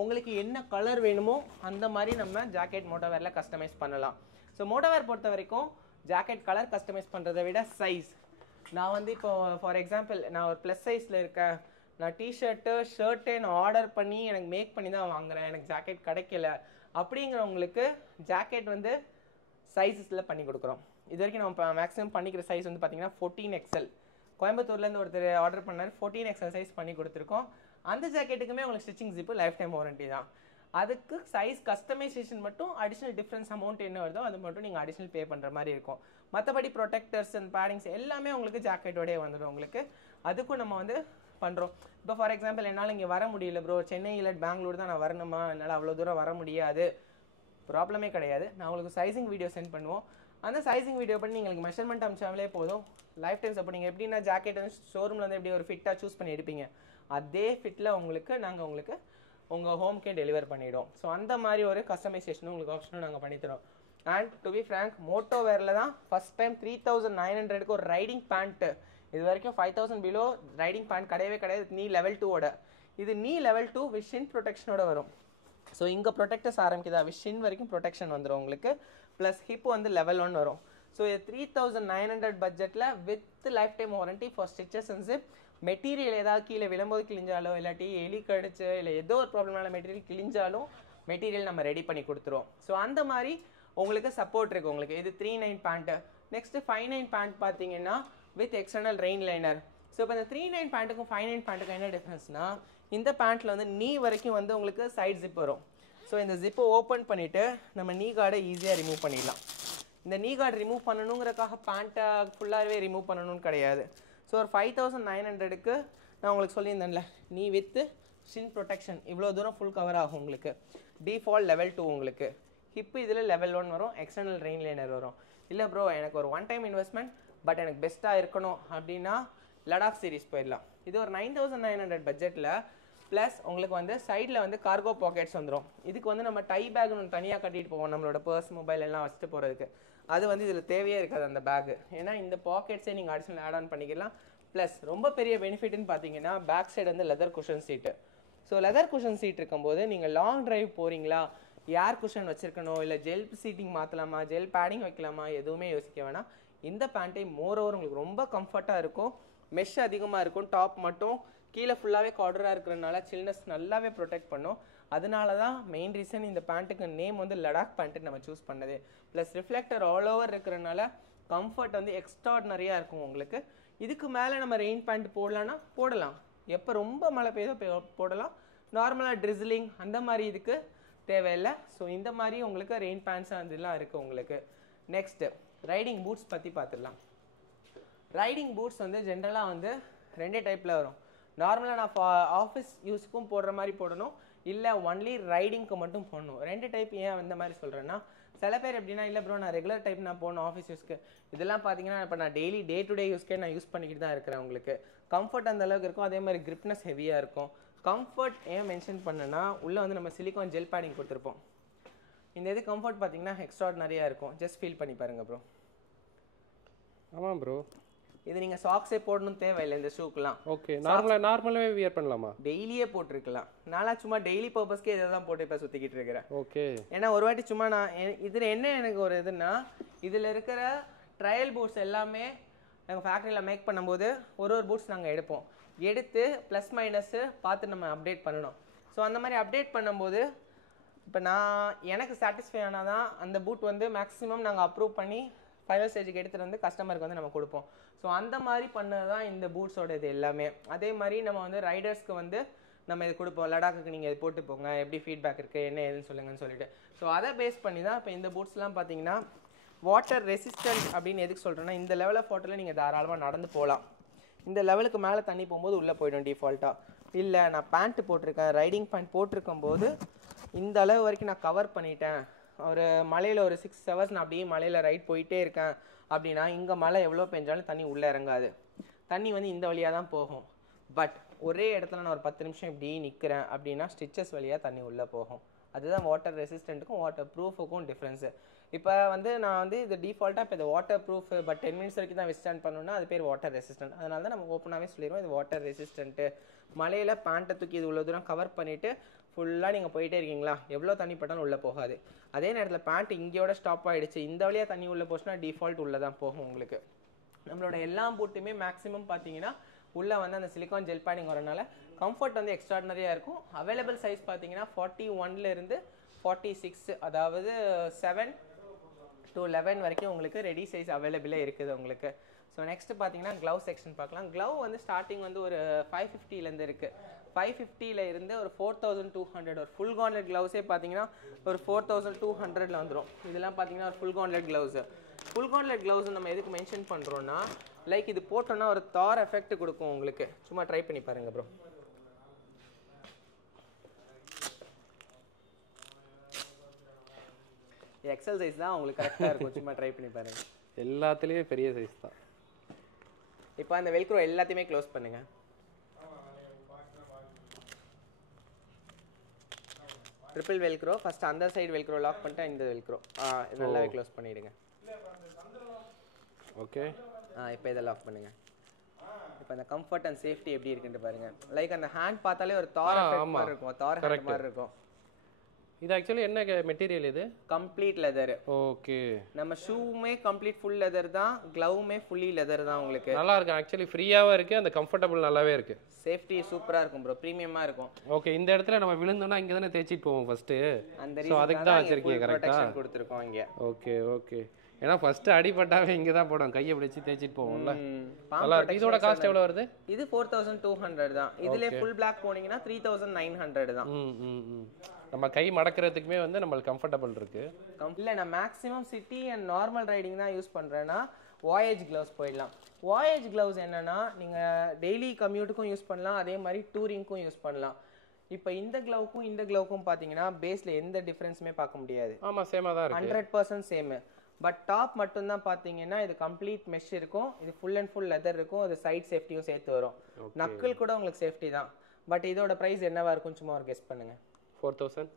உங்களுக்கு என்ன கலர் வேணுமோ அந்த மாதிரி நம்ம ஜாக்கெட் மோட்டோவேரில் கஸ்டமைஸ் பண்ணலாம். ஸோ மோட்டோவேர் பொறுத்த வரைக்கும் ஜாக்கெட் கலர் கஸ்டமைஸ் பண்ணுறதை விட சைஸ், நான் வந்து இப்போ ஃபார் எக்ஸாம்பிள் நான் ஒரு ப்ளஸ் சைஸில் இருக்கேன், நான் டிஷர்ட்டு ஷர்ட்டே நான் ஆர்டர் பண்ணி எனக்கு மேக் பண்ணி தான் வாங்குறேன், எனக்கு ஜாக்கெட் கிடைக்கல அப்படிங்கிறவங்களுக்கு ஜாக்கெட் வந்து சைஸஸில் பண்ணி கொடுக்குறோம். இது வரைக்கும் நம்ம மேக்ஸிமம் பண்ணிக்கிற சைஸ் வந்து பார்த்தீங்கன்னா 14XL. கோயம்புத்தூர்லேருந்து ஒருத்தர் ஆர்டர் பண்ணார், 14XL சைஸ் பண்ணி கொடுத்துருக்கோம். அந்த ஜாக்கெட்டுக்குமே உங்களுக்கு stitching zip life time warranty தான். அதுக்கு சைஸ் கஸ்டமைசேஷன் மட்டும் அடிஷ்னல் டிஃப்ரென்ஸ் அமௌண்ட் என்ன வருதோ அது மட்டும் நீங்கள் அடிஷ்னல் பே பண்ணுற மாதிரி இருக்கும். மற்றபடி ப்ரொடெக்டர்ஸ் அண்ட் பேடிங்ஸ் எல்லாமே உங்களுக்கு ஜாக்கெட்டோடய வந்துடும் உங்களுக்கு. அதுக்கும் நம்ம வந்து பண்ணுறோம். இப்போ ஃபார் எக்ஸாம்பிள் என்னால் இங்கே வர முடியல ப்ரோ, சென்னை இல்லை பெங்களூர் தான் நான் வரணுமா, என்னால் அவ்வளோ தூரம் வர முடியாது, ப்ராப்ளமே கிடையாது. நான் உங்களுக்கு சைசிங் வீடியோ சென்ட் பண்ணுவோம். அந்த சைசிங் வீடியோ பண்ணி எங்களுக்கு மெஷர்மெண்ட் அமிச்சாலே போதும். Life time support. நீங்கள் எப்படின்னா ஜாக்கெட் வந்து ஷோரூமில் வந்து எப்படி ஒரு ஃபிட்டாக சூஸ் பண்ணி எடுப்பீங்க, அதே ஃபிட்டில் நாங்கள் உங்களுக்கு உங்கள் ஹோம்கே டெலிவர் பண்ணிவிடுவோம். ஸோ அந்த மாதிரி ஒரு கஸ்டமைசேஷனும் உங்களுக்கு ஆப்ஷனும் நாங்கள் பண்ணித்தரோம். அண்ட் டு பி ஃப்ரேங்க், மோட்டோ வேரில் தான் ஃபஸ்ட் டைம் 3900 ஒரு ரைடிங் பேண்ட்டு, இது வரைக்கும் 5000 பிலோ ரைடிங் பேண்ட் கிடையவே கிடையாது. நீ லெவல் 2ஓட, இது நீ லெவல் 2 வித் ஷின் ப்ரொடெக்ஷனோட வரும். ஸோ இங்கே ப்ரொடெக்டர்ஸ் ஆரம்பிக்குதா, வித் ஷின் வரைக்கும் ப்ரொடெக்ஷன் வந்துடும் உங்களுக்கு. ப்ளஸ் ஹிப் வந்து லெவல் 1 வரும். ஸோ இது 3900 பட்ஜெட்டில் with life time warranty for stitches and zip. Material ஏதாவது கீழே விழும்போது கிழிஞ்சாலோ இல்லாட்டி எலி கடிச்சு இல்லை ஏதோ ஒரு ப்ராப்ளமான மெட்டீரியல் கிழிஞ்சாலும் மெட்டீரியல் நம்ம ரெடி பண்ணி கொடுத்துருவோம். ஸோ அந்த மாதிரி உங்களுக்கு சப்போர்ட் இருக்குது உங்களுக்கு. இது 39 பேண்ட்டு. நெக்ஸ்ட்டு 59 பேண்ட் பார்த்தீங்கன்னா with external rain liner. So இப்போ இந்த 39 பேண்ட்டுக்கும் 59 பேண்ட்டுக்கும் என்ன டிஃப்ரென்ஸ்னா, இந்த பேண்ட்டில் வந்து நீ வரைக்கும் வந்து உங்களுக்கு சைட் ஜிப் வரும். ஸோ இந்த ஜிப்பை ஓப்பன் பண்ணிவிட்டு நம்ம நீ கார்டை ஈஸியாக ரிமூவ் பண்ணிடலாம். இந்த நீ கார்டு ரிமூவ் பண்ணணுங்கிறக்காக பேண்ட்டை ஃபுல்லாகவே ரிமூவ் பண்ணணும்னு கிடையாது. ஸோ ஒரு 5900க்கு நான் உங்களுக்கு சொல்லியிருந்தேன்ல, நீ வித்து ஷின் ப்ரொடெக்ஷன் இவ்வளோ தூரம் ஃபுல் கவர் ஆகும் உங்களுக்கு. டிஃபால்ட் லெவல் 2 உங்களுக்கு. ஹிப்பு இதில் லெவல் 1 வரும், எக்ஸ்டர்னல் ரெயின் லைனர் வரும். இல்லை ப்ரோ எனக்கு ஒரு 1 டைம் இன்வெஸ்ட்மெண்ட் பட் எனக்கு பெஸ்ட்டாக இருக்கணும் அப்படின்னா லடாக் சீரிஸ் போயிடலாம். இது ஒரு 9900 பட்ஜெட்டில் ப்ளஸ் உங்களுக்கு வந்து சைடில் வந்து கார்கோ பாக்கெட்ஸ் வந்துடும். இதுக்கு வந்து நம்ம டை பேக் ஒன்று தனியாக கட்டிட்டு போவோம், நம்மளோட பர்ஸ் மொபைல் எல்லாம் வச்சுட்டு போகிறதுக்கு. அது வந்து இதில் தேவையே இருக்காது அந்த பேக்கு, ஏன்னா இந்த பாக்கெட்ஸே நீங்கள் அடிஷனல் ஆட் ஆன் பண்ணிக்கலாம். ப்ளஸ் ரொம்ப பெரிய பெனிஃபிட்னு பார்த்தீங்கன்னா பேக் சைடு வந்து லெதர் குஷன் சீட்டு. ஸோ லெதர் குஷன் சீட் இருக்கும்போது நீங்கள் லாங் டிரைவ் போகிறீங்களா, ஏர் குஷன் வச்சுருக்கணும் இல்லை ஜெல் சீட்டிங் மாற்றலாமா, ஜெல் பேடிங் வைக்கலாமா, எதுவுமே யோசிக்க வேணாம். இந்த பேண்ட்டை மோரோவர் உங்களுக்கு ரொம்ப கம்ஃபர்ட்டாக இருக்கும். மெஷ் அதிகமாக இருக்கும், டாப் மட்டும் கீழே ஃபுல்லாகவே கார்டராக இருக்கிறதுனால சில்னஸ் நல்லாவே ப்ரொடெக்ட் பண்ணும். அதனால தான் மெயின் ரீசன் இந்த பேண்ட்டுக்கு நேம் வந்து லடாக் பேண்ட்டு நம்ம சூஸ் பண்ணது. ப்ளஸ் ரிஃப்ளெக்டர் ஆல் ஓவர் இருக்கிறதுனால கம்ஃபர்ட் வந்து எக்ஸ்ட்ராடினரியாக இருக்கும் உங்களுக்கு. இதுக்கு மேலே நம்ம ரெயின் பேண்ட் போடலான்னா போடலாம், எப்போ ரொம்ப மழை பெய்தோ போடலாம். நார்மலாக ட்ரிஸ்லிங் அந்த மாதிரி இதுக்கு தேவையில்லை. ஸோ இந்த மாதிரி உங்களுக்கு ரெயின் பேண்ட்ஸ் அதெல்லாம் இருக்குது உங்களுக்கு. நெக்ஸ்ட்டு ரைடிங் பூட்ஸ் பற்றி பார்த்துடலாம். ரைடிங் பூட்ஸ் வந்து ஜென்ரலாக வந்து 2 டைப்பில் வரும். நார்மலாக நான் ஆஃபீஸ் யூஸுக்கும் போடுற மாதிரி போடணும், இல்லை ஒன்லி ரைடிங்க்கு மட்டும் போடணும். 2 டைப் ஏன் இந்த மாதிரி சொல்கிறேன்னா, சில பேர் எப்படின்னா இல்லை ப்ரோ நான் ரெகுலர் டைப் நான் போகணும் ஆஃபீஸ் யூஸ்க்கு, இதெல்லாம் பார்த்தீங்கன்னா இப்போ நான் டெய்லி டே டு டே யூஸ்க்கே நான் யூஸ் பண்ணிக்கிட்டு தான் இருக்கிறேன். உங்களுக்கு கம்ஃபர்ட் அந்த அளவுக்கு இருக்கும், அதே மாதிரி கிரிப்னஸ் ஹெவியாக இருக்கும். கம்ஃபர்ட் ஏன் மென்ஷன் பண்ணேன்னா, உள்ளே வந்து நம்ம சிலிக்கான் ஜெல் பேடிங் கொடுத்துருப்போம். இந்த இது கம்ஃபர்ட் பார்த்தீங்கன்னா எக்ஸ்ட்ராடினரியாக இருக்கும். ஜஸ்ட் ஃபீல் பண்ணி பாருங்கள் ப்ரோ. ஆமாம் ப்ரோ, இது நீங்கள் சாக்ஸே போடணும் தேவையில்லை இந்த ஷூக்கெலாம். ஓகே, நார்மலாகவே வியர் பண்ணலாமா? டெய்லியே போட்டிருக்கலாம். நான்லாம் சும்மா டெய்லி பர்பஸ்க்கே இதை தான் போட்டு இப்போ சுற்றிக்கிட்டு இருக்கிறேன். ஓகே, ஏன்னா ஒரு வாட்டி சும்மா நான் இதில் என்ன எனக்கு ஒரு இதுன்னா, இதில் இருக்கிற ட்ரையல் பூட்ஸ் எல்லாமே நாங்கள் ஃபேக்ட்ரியில் மேக் பண்ணும்போது ஒரு பூட்ஸ் நாங்கள் எடுத்து ப்ளஸ் மைனஸ்ஸு பார்த்து நம்ம அப்டேட் பண்ணணும். ஸோ அந்த மாதிரி அப்டேட் பண்ணும்போது இப்போ எனக்கு சாட்டிஸ்ஃபை ஆனால் தான் அந்த பூட் வந்து மேக்ஸிமம் நாங்கள் அப்ரூவ் பண்ணி ஃபைனல் ஸ்டேஜுக்கு எடுத்துகிட்டு வந்து கஸ்டமருக்கு வந்து நம்ம கொடுப்போம். ஸோ அந்த மாதிரி பண்ணது தான் இந்த பூட்ஸோட இது எல்லாமே. அதே மாதிரி நம்ம வந்து ரைடர்ஸ்க்கு வந்து நம்ம இது கொடுப்போம், லடாக்குக்கு நீங்கள் இது போட்டு போங்க, எப்படி ஃபீட்பேக் இருக்குது என்ன ஏதுன்னு சொல்லுங்கன்னு சொல்லிட்டு. ஸோ அதை பேஸ் பண்ணி தான் இப்போ இந்த பூட்ஸ்லாம் பார்த்தீங்கன்னா வாட்டர் ரெசிஸ்டன்ட் அப்படின்னு எதுக்கு சொல்கிறேன்னா, இந்த லெவல் ஆஃப் வாட்டரில் நீங்கள் தாராளமாக நடந்து போகலாம். இந்த லெவலுக்கு மேலே தண்ணி போகும்போது உள்ளே போய்டும் டிஃபால்ட்டாக. இல்லை நான் பேண்ட்டு போட்டிருக்கேன், ரைடிங் பேண்ட் போட்டிருக்கும் போது இந்த அளவு வரைக்கும் நான் கவர் பண்ணிட்டேன், ஒரு மலையில் ஒரு 6 ஹவர்ஸ் நான் அப்படியே மலையில் ரைட் போயிட்டே இருக்கேன் அப்படின்னா, இங்கே மழை எவ்வளோ பெஞ்சாலும் தண்ணி உள்ளே இறங்காது, தண்ணி வந்து இந்த வழியாக தான் போகும். பட் ஒரே இடத்துல நான் ஒரு 10 நிமிஷம் இப்படி நிற்கிறேன் அப்படின்னா ஸ்டிச்சஸ் வழியாக தண்ணி உள்ளே போகும். அதுதான் வாட்டர் ரெசிஸ்டண்ட்டுக்கும் வாட்டர் ப்ரூஃபுக்கும் டிஃப்ரென்ஸு. இப்போ வந்து நான் வந்து இது டிஃபால்ட்டாக இப்போ இது வாட்டர் ப்ரூஃப் பட் 10 மினிட்ஸ் வரைக்கும் தான் விஸ்டாண்ட் பண்ணணும்னா அது பேர் வாட்டர் ரெசிஸ்டன்ட். அதனால தான் நம்ம ஓப்பனாகவே சொல்லிடுவோம் இது வாட்டர் ரெசிஸ்டன்ட்டு. மலையில் பேண்ட்டை தூக்கி இது உள்ள தூரம் கவர் பண்ணிவிட்டு ஃபுல்லாக நீங்கள் போயிட்டே இருக்கீங்களா, எவ்வளோ தண்ணி பட்டாலும் உள்ளே போகாது. அதே நேரத்தில் பேண்ட் இங்கேயோட ஸ்டாப் ஆகிடுச்சு, இந்த வழியாக தண்ணி உள்ளே போச்சுன்னா டிஃபால்ட் உள்ளே தான் போகும் உங்களுக்கு. நம்மளோட எல்லா பூட்டுமே மேக்ஸிமம் பார்த்தீங்கன்னா உள்ளே வந்து அந்த சிலிக்கான் ஜெல் பேடிங் வரனால கம்ஃபர்ட் வந்து எக்ஸ்ட்ராடினரியாக இருக்கும். அவைலபிள் சைஸ் பார்த்தீங்கன்னா 41 to 46, அதாவது 7 to 11 வரைக்கும் உங்களுக்கு ரெடி சைஸ் அவைலபிளாக இருக்குது உங்களுக்கு. ஸோ நெக்ஸ்ட் பார்த்தீங்கன்னா க்ளவ் செக்ஷன் பார்க்கலாம். க்ளவ் வந்து ஸ்டார்டிங் வந்து ஒரு 550 இருக்குது. 550 இருந்து ஒரு 4200, ஒரு ஃபுல் கான்லெட் க்ளவுஸே பார்த்தீங்கன்னா ஒரு 4200 வந்துடும். இதெல்லாம் பார்த்தீங்கன்னா ஒரு full gauntlet gloves. Full gauntlet gloves நம்ம எதுக்கு மென்ஷன் பண்ணுறோன்னா, லைக் இது போட்டோன்னா ஒரு தார் எஃபெக்ட் கொடுக்கும் உங்களுக்கு. சும்மா ட்ரை பண்ணி பாருங்க ப்ரோ. எக்ஸல் சைஸ் தான் உங்களுக்கு கரெக்டாக இருக்கும். சும்மா ட்ரை பண்ணி பாருங்க. எல்லாத்துலேயுமே பெரிய சைஸ் தான். இப்போ அந்த வெல்க்ரோ எல்லாத்தையுமே க்ளோஸ் பண்ணுங்க. ட்ரிபிள் வெல்க்ரோ ஃபர்ஸ்ட் அந்த சைடு வெல்க்ரோ லாக் பண்ணிட்டு இந்த வெல்க்ரோ நல்லாவே க்ளோஸ் பண்ணிடுங்க. ஓகே. இப்போ இதை லாக் பண்ணுங்க. இப்போ அந்த கம்ஃபர்ட் அண்ட் சேஃப்டி எப்படி இருக்குன்னு பாருங்க. லைக் அந்த ஹேண்ட் பார்த்தாலே ஒரு தார் எஃபெக்ட் மாதிரி இருக்கும். தார் ஹேண்ட் மாதிரி இருக்கும். இது ஆக்சுவலி என்ன மெட்டீரியல் இது? Complete leather. ஓகே. நம்ம ஷூவுமே கம்ப்ளீட் ஃபுல் லெதர் தான், க்ளவுமே ஃபுல்லி லெதர் தான் உங்களுக்கு. நல்லா இருக்கு ஆக்சுவலி, ஃப்ரீயாவும் இருக்கு, அந்த கம்ஃபர்டபுள் நல்லாவே இருக்கு. சேஃப்டி சூப்பரா இருக்கும் ப்ரோ, பிரீமியமா இருக்கும். ஓகே. இந்த இடத்துல நம்ம விழுந்தோம்னா இங்க தானே தேய்ச்சிட்டு போவோம் ஃபர்ஸ்ட். அந்த சோ அதுக்கு தான் வச்சிருக்கீங்க கரெக்ட்டா? ப்ரொடெக்ஷன் கொடுத்திருக்கோம் இங்க. Okay okay. ஏன்னா ஃபர்ஸ்ட் அடிபட்டாவே இங்க தான் போடும், கையை பிடிச்சி தேய்ச்சிட்டு போவோம்ல. நல்லா இருக்கு. இதோட காஸ்ட் எவ்வளவு வருது? இது 4200 தான். இதுல ஃபுல் பிளாக் போனீங்கன்னா 3900 தான். நம்ம கை மடக்கிறதுக்குமே வந்து நம்மளுக்கு கம்ஃபர்டபுள் இருக்கு. இல்ல நான் maximum city and normal riding தான் யூஸ் பண்றேன்னா வாயேஜ் கிளவுஸ் போயிடலாம். வாயேஜ் கிளவுஸ் என்னன்னா நீங்க டெய்லி கம்யூட்டுக்கும் யூஸ் பண்ணலாம், அதே மாதிரி டூரிங்க்கும் யூஸ் பண்ணலாம். இப்போ இந்த கிளவுக்கும் இந்த கிளவுக்கும் பாத்தீங்கன்னா பேஸ்ல எந்த டிஃபரன்ஸுமே பார்க்க முடியாது. ஆமா சேமா தான் இருக்கு. 100% சேம். பட் டாப் மட்டும் தான் பாத்தீங்கன்னா இது கம்ப்ளீட் மெஷ் இருக்கும், இது ஃபுல் அண்ட் ஃபுல் லெதர் இருக்கும், அது சைட் சேஃப்டியும் சேர்த்து வரும். நக்கிள் கூட உங்களுக்கு சேஃப்டி தான். பட் இதோட பிரைஸ் என்னவா இருக்கும் சும்மா ஒரு கெஸ் பண்ணுங்க. 4000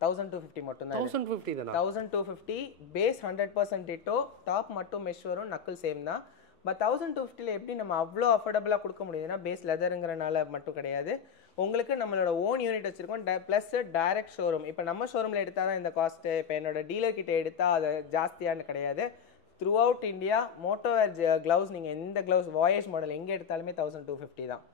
1250 மட்டும் தான். 1050 தானா? 1250 பேஸ் 100% டிட்டோ, டாப் மட்டும் மெஷ் வரும், நக்கிள் சேம் தான். பட் 1250ல எப்படி நம்ம அவ்வளோ அஃபோர்டபுளாக கொடுக்க முடியுதுன்னா பேஸ் லெதருங்கிறனால மட்டும் கிடையாது, உங்களுக்கு நம்மளோட ஓன் யூனிட் வச்சிருக்கோம், ப்ளஸ் டைரக்ட் ஷோரூம். இப்போ நம்ம ஷோரூமில் எடுத்தால் தான் இந்த காஸ்ட்டு, இப்போ என்னோட டீலர் கிட்ட எடுத்தால் அது ஜாஸ்தியானு கிடையாது. த்ரூ அவுட் இந்தியா மோட்டோவேர் க்ளவுஸ் நீங்கள் எந்த க்ளவுஸ் வாயேஜ் மாடல் எங்கே எடுத்தாலுமே 1250 தான்.